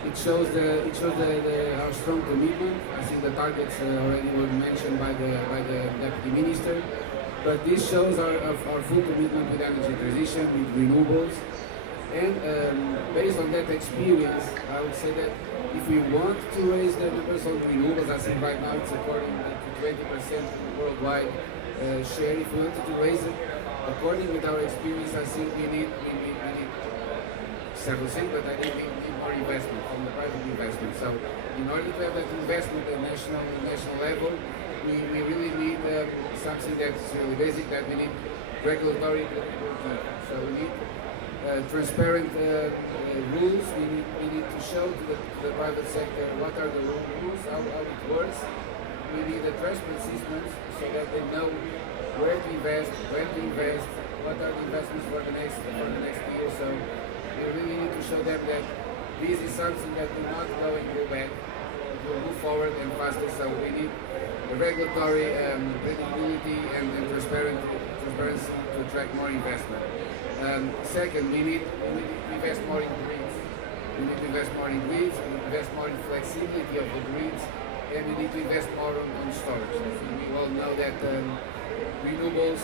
it shows our strong commitment. I think the targets already were mentioned by the Deputy Minister. But this shows our full commitment with energy transition, with renewables. And based on that experience, I would say that if we want to raise the numbers on renewables, I think right now it's according to 20% worldwide share. If we wanted to raise it, according with our experience, I think we need several things, but I think we need more investment from the private investment. So in order to have that investment at national level, we really need something that's really basic, that we need regulatory. So we need transparent rules. We need to show to the private sector what are the rules, how it works. We need a transparent systems so that they know where to invest, when to invest, what are the investments for the next year. So we really need to show them that this is something that will not go back. It will move forward and faster. So we need the regulatory predictability and transparency to attract more investment. Second, we need to invest more in grids. We need to invest more in grids, we need to invest more in flexibility of the grids, and we need to invest more on storage. I think we all know that renewables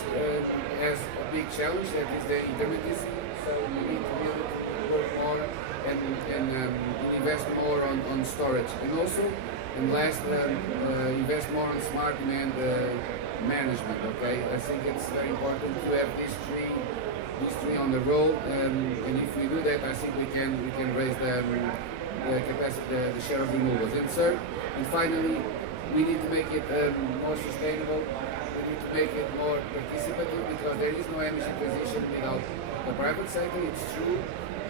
has a big challenge, that is the intermittency. So we need to really work more and invest more on storage. And also, and last, invest more on smart demand management. Okay, I think it's very important to have these three on the road, and if we do that, I think we can raise the capacity, the share of renewables. And third, and finally, we need to make it more sustainable. We need to make it more participative, because there is no energy transition without the private sector. It's true,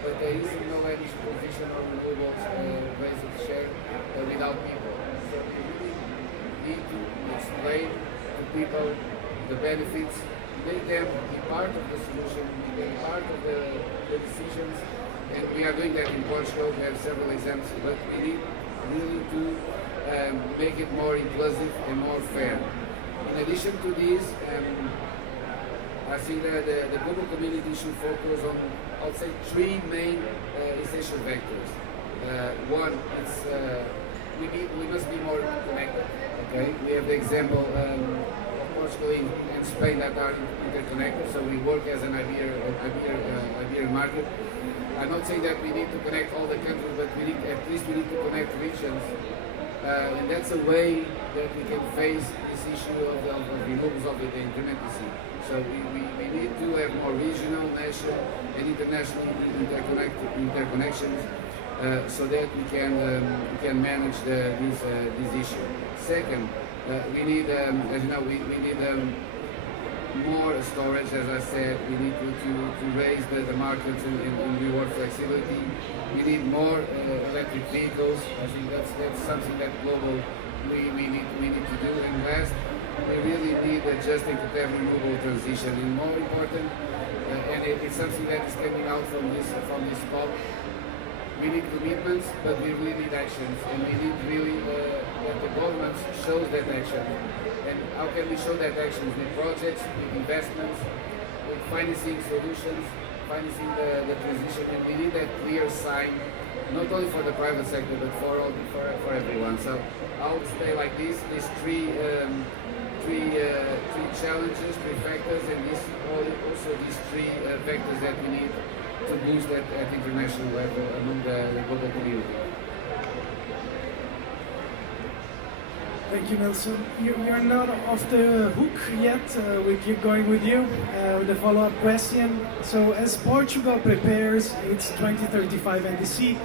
but there is no energy transition or renewables raise of share without people. So we really need to explain to people the benefits, make them be part of the solution, be part of the decisions. And we are doing that in Portugal. We have several examples, but we need really to make it more inclusive and more fair. In addition to this, I think that the global community should focus on, I would say, three main essential vectors. One, it's we must be more connected. Okay, we have the example of Portugal and Spain that are interconnected. So we work as an Iberian market. I'm not saying that we need to connect all the countries, but at least we need to connect regions. And that's a way that we can face this issue of renewables of the intermittency. So we need to have more regional, national, and international interconnections so that we can manage this issue. Second, we need, as you know, we need more storage. As I said, we need to raise the markets and reward flexibility. We need more electric vehicles. I think that's something that global we need to do. And last, we really need adjusting to the renewable transition. And more important, and it's something that is coming out from this COP. We need commitments, but we really need actions, and we need really that the government shows that action. And how can we show that action? With projects, with investments, with financing solutions, financing the transition, and we need that clear sign, not only for the private sector, but for everyone. So I would say like this: these three challenges, three factors, and also these three vectors that we need to boost at international level among the global community. Thank you, Nelson. You're not off the hook yet. We keep going with you with a follow-up question. So, as Portugal prepares its 2035 NDC,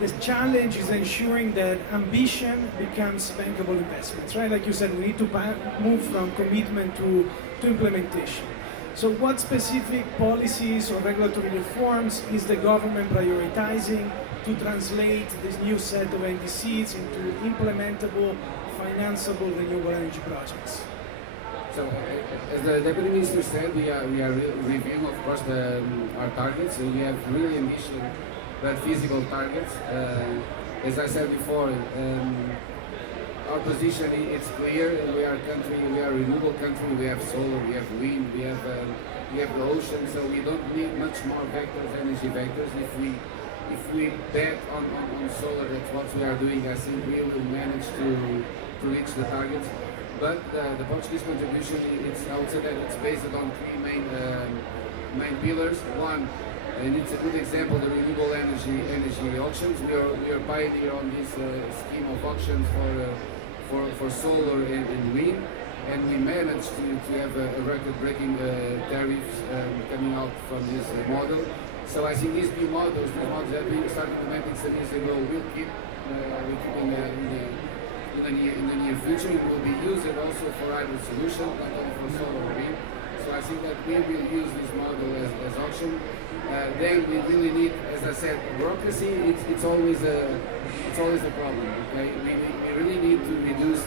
the challenge is ensuring that ambition becomes bankable investments, right? Like you said, we need to move from commitment to implementation. So what specific policies or regulatory reforms is the government prioritizing to translate this new set of NDCs into implementable, financeable renewable energy projects? So, as the Deputy Minister said, we are reviewing, of course, our targets. So we have really ambitious but feasible targets. As I said before, our position it's clear. We are a renewable country. We have solar, we have wind, we have the ocean. So we don't need much more energy vectors. If we bet on solar, that's what we are doing. I think we will manage to reach the targets. But the Portuguese contribution, I would say that it's based on three main pillars. One, and it's a good example, the renewable energy auctions. We are pioneer on this scheme of auctions for solar and wind, and we managed to have a record-breaking tariffs coming out from this model. So I think these new models that we started implementing some years ago, will keep in the near future. It will be used also for hybrid solutions, not only for solar or wind. So I think that we will use this model as auction. Then we really need, as I said, bureaucracy. It's always a problem. Okay, we really need to reduce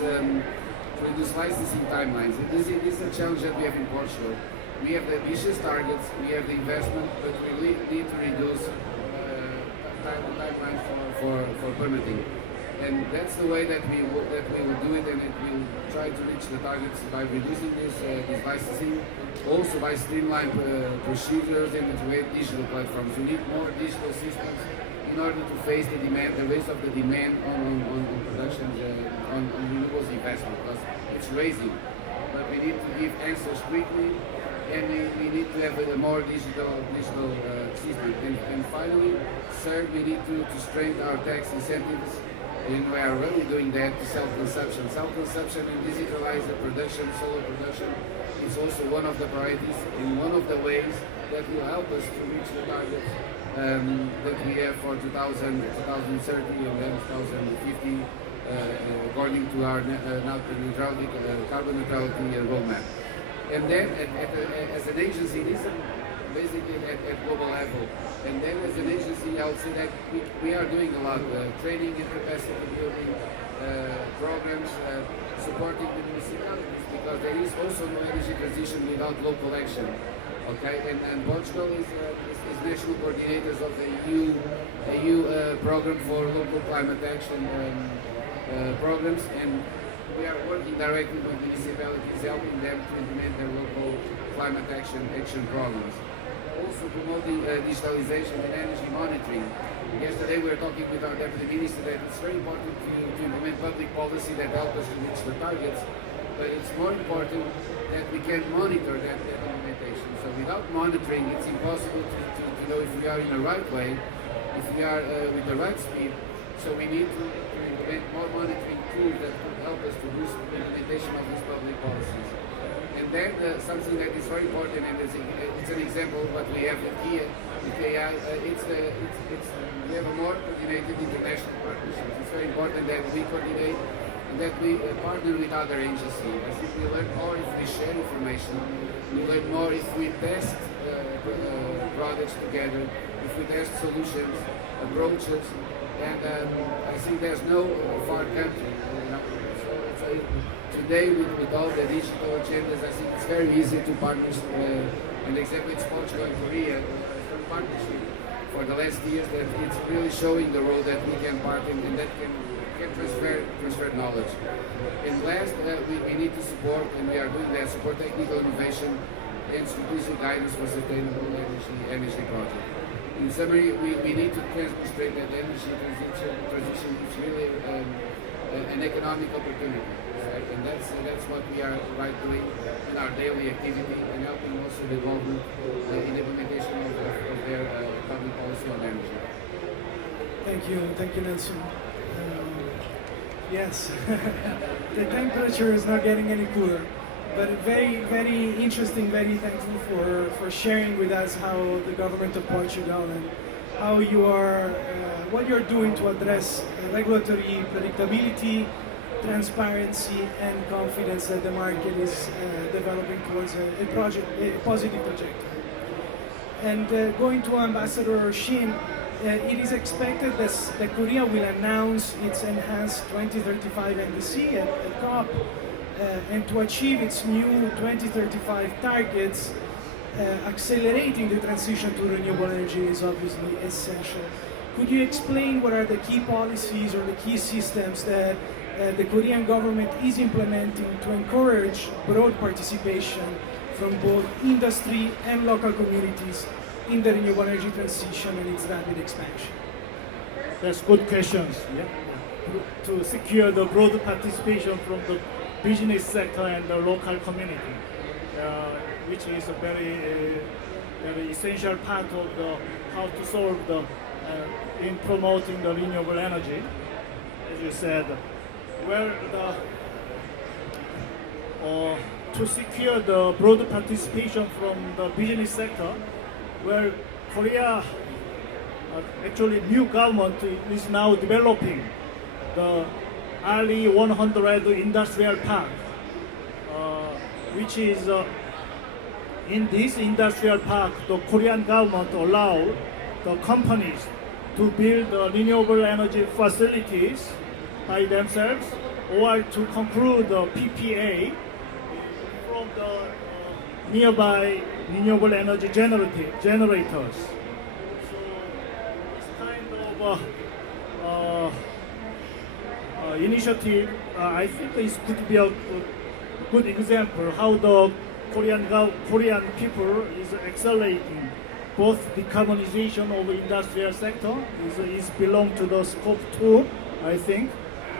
licensing timelines. This is a challenge that we have in Portugal. We have the ambitious targets, we have the investment, but we really need to reduce timeline for permitting. And that's the way that we will do it, and it will try to reach the targets by reducing this licensing, also by streamlined procedures and integrate digital platforms. We need more digital systems in order to face the raise of the demand on production, on renewables investment, because it's raising. But we need to give answers quickly, and we need to have a more digital system. And finally, third, we need to strengthen our tax incentives. And we are really doing that to self-consumption. Self-consumption and digitalize the production, solar production, is also one of the priorities and one of the ways that will help us to reach the targets that we have for 2030 and then 2050, according to our carbon neutrality roadmap. And then, as an agency, this is basically at global level. And then as an agency, I would say that we are doing a lot, training and capacity building, programs supporting the municipalities, because there is also no energy transition without local action. Okay, and Portugal is national coordinators of the EU program for local climate action programs, and we are working directly with municipalities, helping them to implement their local climate action programs. Also promoting digitalization and energy monitoring. Yesterday we were talking with our Deputy Minister that it's very important to implement public policy that helps us to reach the targets, but it's more important that we can monitor that implementation. So without monitoring, it's impossible to know if we are in the right way, if we are with the right speed. So we need to implement more monitoring tools that could help us to boost the implementation of these public policies. And then something that is very important, and it's an example what we have here with AI, we have a more coordinated international partnerships. It's very important that we coordinate and that we partner with other agencies. I think we learn more if we share information, we learn more if we test products together, if we test solutions, approaches, and I think there's no far country. Today, with all the digital agendas, I think it's very easy to partner. An example is Portugal and Korea partnership for the last years, that it's really showing the role that we can partner and that can transfer knowledge. And last, we need to support, and we are doing that, support technical innovation and strategic guidance for sustainable energy projects. In summary, we need to demonstrate that energy transition is really an economic opportunity, right? And that's what we are doing in our daily activity, and helping also the government in implementation of their public policy on energy. Thank you, Nelson. Yes, the temperature is not getting any cooler, but very, very interesting, very thankful for sharing with us how the government of Portugal and how you are, what you're doing to address regulatory predictability, transparency, and confidence that the market is developing towards a positive trajectory. And going to Ambassador Shin, it is expected that Korea will announce its enhanced 2035 NDC at COP, and to achieve its new 2035 targets, accelerating the transition to renewable energy is obviously essential. Could you explain what are the key policies or the key systems that the Korean government is implementing to encourage broad participation from both industry and local communities in the renewable energy transition and its rapid expansion? That's good questions. Yeah. To secure the broad participation from the business sector and the local community, which is a very essential part of how to solve in promoting the renewable energy, as you said. To secure the broad participation from the business sector, where Korea, actually new government is now developing the RE 100 industrial park, which is in this industrial park, the Korean government allow the companies to build renewable energy facilities by themselves, or to conclude the PPA from the nearby renewable energy generators. So this kind of initiative, I think this could be a good example how the Korean people is accelerating both decarbonization of the industrial sector is belong to the scope 2, I think,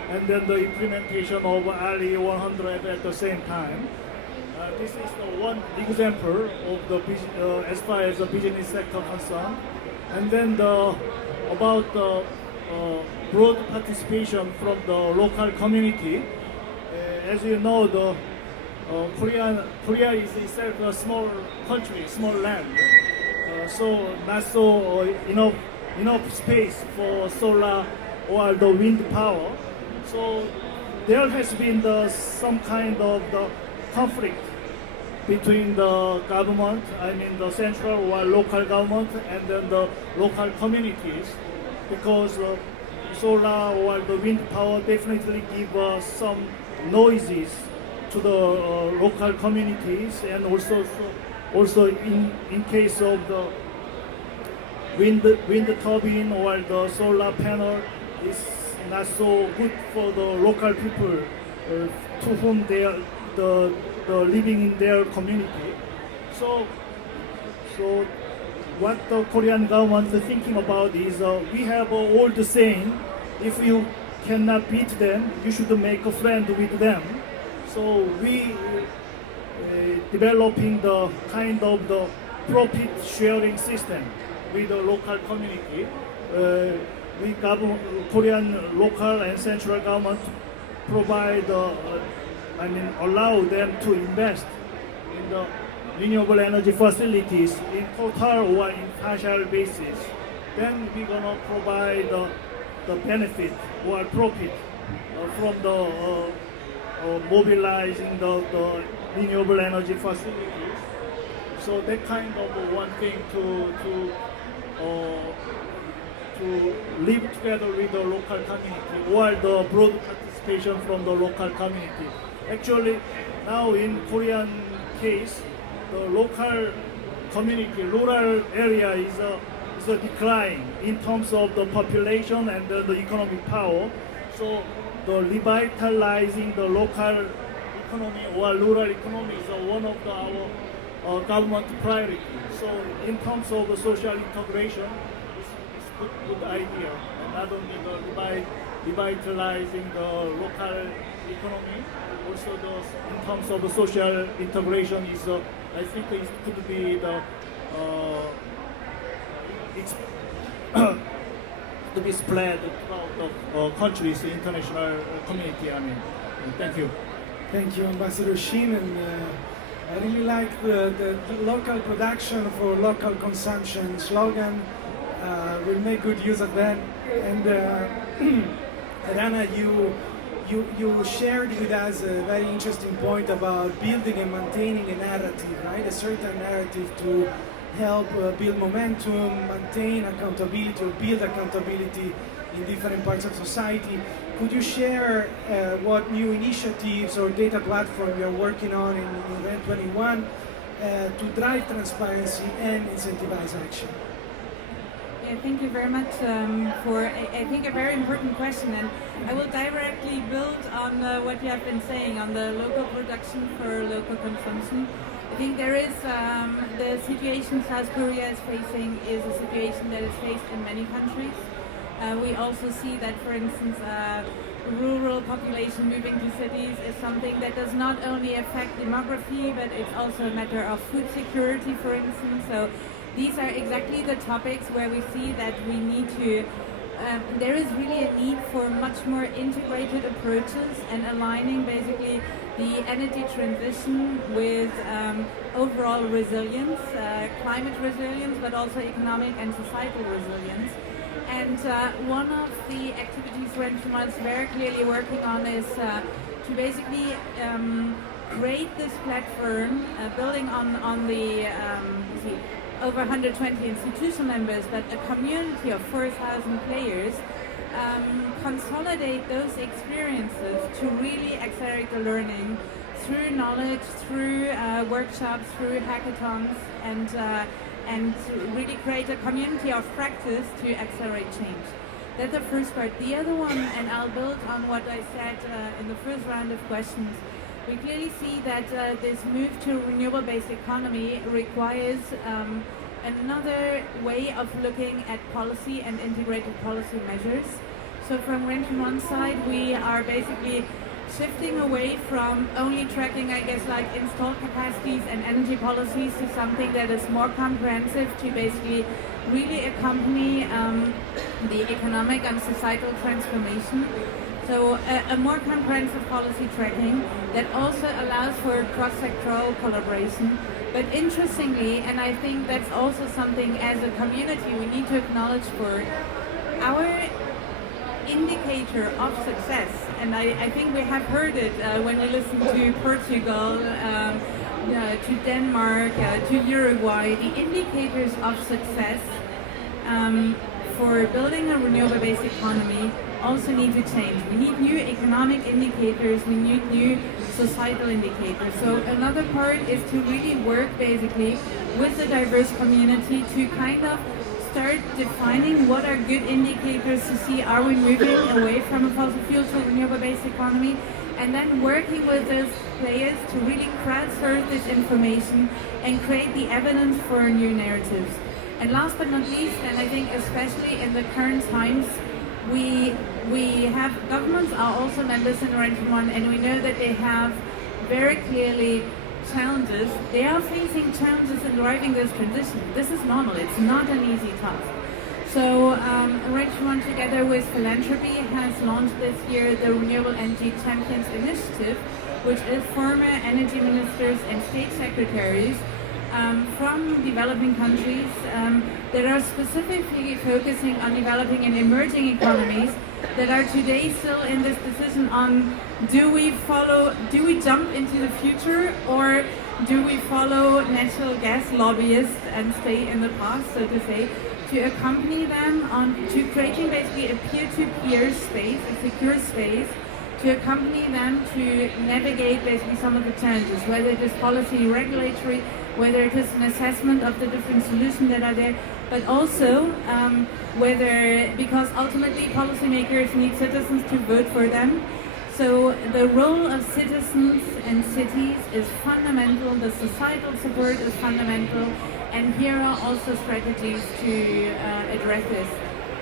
and then the implementation of RE 100 at the same time. This is the one example of the as far as the business sector concerned, and then about the broad participation from the local community. As you know, the Korea is itself a small country, small land, so not so enough space for solar or the wind power. So there has been some kind of the conflict between the government, I mean the central or local government, and then the local communities, because solar or the wind power definitely give some noises to the local communities, and also in case of the wind turbine or the solar panel is not so good for the local people to whom they are the living in their community. So what the Korean government is thinking about is we have an old saying: if you cannot beat them, you should make a friend with them. So we developing the kind of the profit sharing system with the local community. Korean local and central government provide, allow them to invest in the renewable energy facilities in total or in partial basis. Then we're gonna provide the benefit or profit from the mobilizing the renewable energy facilities. So that kind of one thing to live together with the local community, or the broad participation from the local community. Actually, now in Korean case, the local community, rural area is a decline in terms of the population and the economic power. So the revitalizing the local economy or rural economy is one of our government priorities. So in terms of the social integration, it's good idea. And not only the revitalizing the local economy, also in terms of the social integration is, I think it could be the to be spread throughout the countries, international community. Thank you. Thank you, Ambassador Shin. And I really like the local production for local consumption slogan. We'll make good use of that. And Rana, you shared with us a very interesting point about building and maintaining a narrative, right? A certain narrative to help build momentum, maintain accountability, or build accountability in different parts of society. Could you share what new initiatives or data platform you're working on in REN 21 to drive transparency and incentivize action? Yeah, thank you very much for, I think, a very important question, and I will directly build on what you have been saying on the local production for local consumption. I think there is, the situation South Korea is facing is a situation that is faced in many countries. We also see that, for instance, rural population moving to cities is something that does not only affect demography, but it's also a matter of food security, for instance. So these are exactly the topics where we see that we need to, there is really a need for much more integrated approaches and aligning basically the energy transition with overall resilience, climate resilience, but also economic and societal resilience. And one of the activities REN 21 is very clearly working on is to basically create this platform, building on the over 120 institutional members, but a community of 4,000 players, consolidate those experiences to really accelerate the learning through knowledge, through workshops, through hackathons, and to really create a community of practice to accelerate change. That's the first part. The other one, and I'll build on what I said in the first round of questions, we clearly see that this move to renewable-based economy requires another way of looking at policy and integrated policy measures. So from REN 21 side, we are basically shifting away from only tracking, I guess, like installed capacities and energy policies to something that is more comprehensive to basically really accompany the economic and societal transformation. So a more comprehensive policy tracking that also allows for cross-sectoral collaboration. But interestingly, and I think that's also something as a community we need to acknowledge for our indicator of success, and I think we have heard it when we listen to Portugal, to Denmark, to Uruguay, the indicators of success for building a renewable-based economy also need to change. We need new economic indicators, we need new societal indicators. So another part is to really work basically with the diverse community to kind of start defining what are good indicators to see are we moving away from a fossil fuel to a renewable-based economy, and then working with those players to really crowdsource this information and create the evidence for new narratives. And last but not least, and I think especially in the current times, we have governments are also members in Arrangement 1, and we know that they have very clearly challenges. They are facing challenges in driving this transition. This is normal. It's not an easy task. So Arrangement 1 together with philanthropy has launched this year the Renewable Energy Champions Initiative, which is former energy ministers and state secretaries from developing countries that are specifically focusing on developing and emerging economies that are today still in this decision on do we jump into the future, or do we follow natural gas lobbyists and stay in the past, so to say, to accompany them on to creating basically a peer-to-peer space, a secure space, to accompany them to navigate basically some of the challenges, whether it is policy, regulatory, whether it is an assessment of the different solutions that are there, but also whether, because ultimately policymakers need citizens to vote for them. So the role of citizens and cities is fundamental, the societal support is fundamental, and here are also strategies to address this.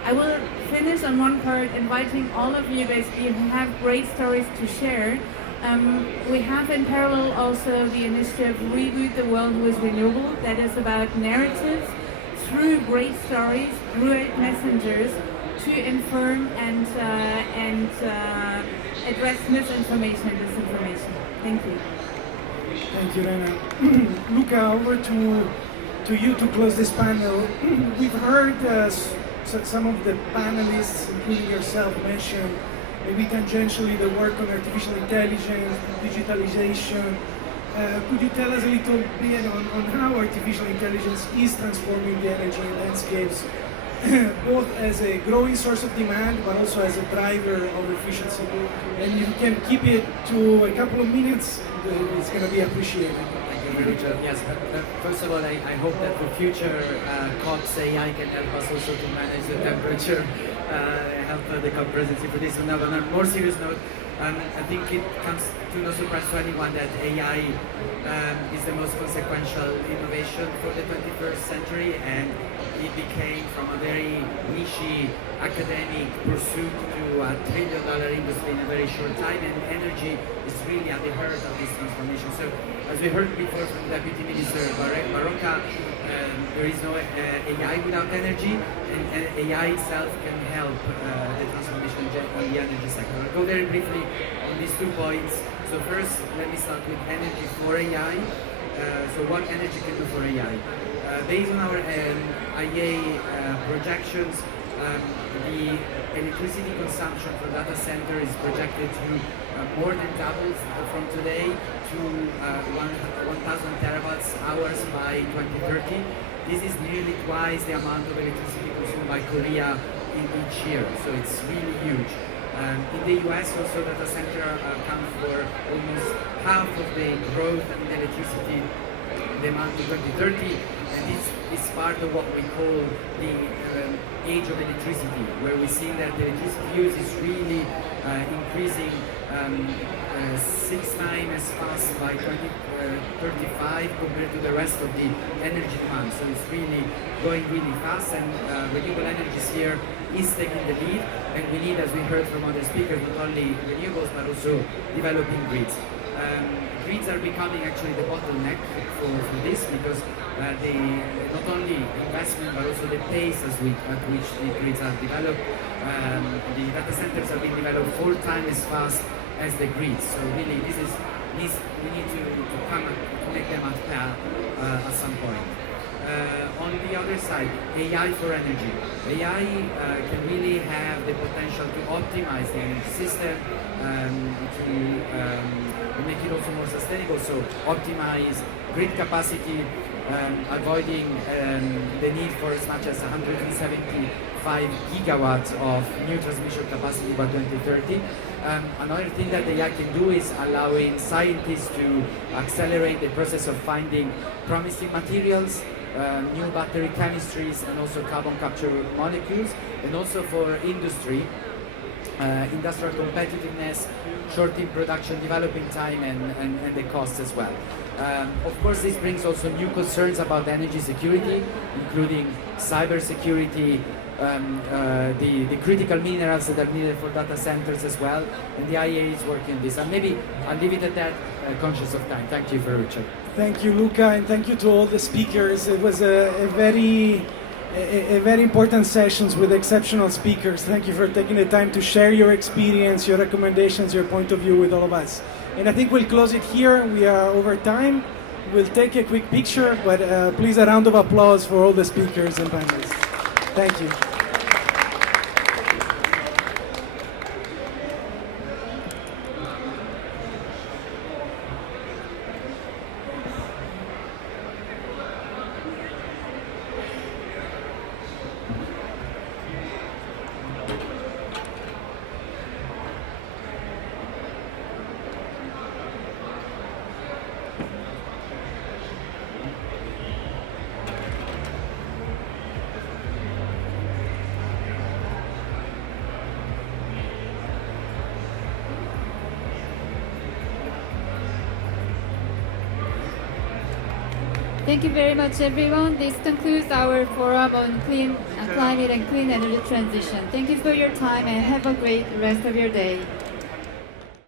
I will finish on one part, inviting all of you basically who have great stories to share. We have in parallel also the initiative Reboot the World with Renewable, that is about narratives through great stories, great messengers to inform and address misinformation and disinformation. Thank you. Thank you, Rena. Luca, over to you to close this panel. We've heard some of the panelists, including yourself, mention maybe tangentially the work on artificial intelligence, digitalization. Could you tell us a little bit on how artificial intelligence is transforming the energy landscapes, both as a growing source of demand, but also as a driver of efficiency? And you can keep it to a couple of minutes, it's going to be appreciated. Yes, first of all, I hope that for future COPs, AI can help us also to manage the temperature, help the COP presidency for this. Now, on a more serious note, I think it comes to no surprise to anyone that AI is the most consequential innovation for the 21st century, and it became from a very niche academic pursuit to a $1 trillion industry in a very short time, and energy is really at the heart of this transformation. So, as we heard before from Deputy Minister Barocca, there is no AI without energy, and AI itself can help the transformation on the energy sector. I'll go very briefly on these 2 points. So first, let me start with energy for AI. So what energy can do for AI? Based on our IEA projections, the electricity consumption for data center is projected to more than double from today to 1,000 terawatt hours by 2030. This is nearly twice the amount of electricity consumed by Korea in each year, so it's really huge. In the US also, data center account for almost half of the growth in electricity demand in 2030, and this is part of what we call the age of electricity, where we see that the electricity use is really increasing 6 times as fast by 2035 compared to the rest of the energy demand. So it's really going really fast, and renewable energies here is taking the lead, and we need, as we heard from other speakers, not only renewables but also developing grids. Grids are becoming actually the bottleneck for this, because not only investment but also the pace at which the grids are developed. The data centers are being developed 4 times as fast as the grids. So really, we need to come to make them at par at some point. On the other side, AI for energy. AI can really have the potential to optimize the energy system, to make it also more sustainable, so optimize grid capacity, avoiding the need for as much as 175 gigawatts of new transmission capacity by 2030. Another thing that the AI can do is allowing scientists to accelerate the process of finding promising materials, new battery chemistries, and also carbon capture molecules, and also for industry, industrial competitiveness, shortening production developing time, and the costs as well. Of course, this brings also new concerns about energy security, including cyber security, the critical minerals that are needed for data centers as well, and the IEA is working on this. And maybe I'll leave it at that, conscious of time. Thank you very much. Thank you, Luca, and thank you to all the speakers. It was a very important sessions with exceptional speakers. Thank you for taking the time to share your experience, your recommendations, your point of view with all of us. And I think we'll close it here. We are over time. We'll take a quick picture, but please a round of applause for all the speakers and panelists. Thank you. Thank you very much, everyone. This concludes our forum on climate and clean energy transition. Thank you for your time and have a great rest of your day.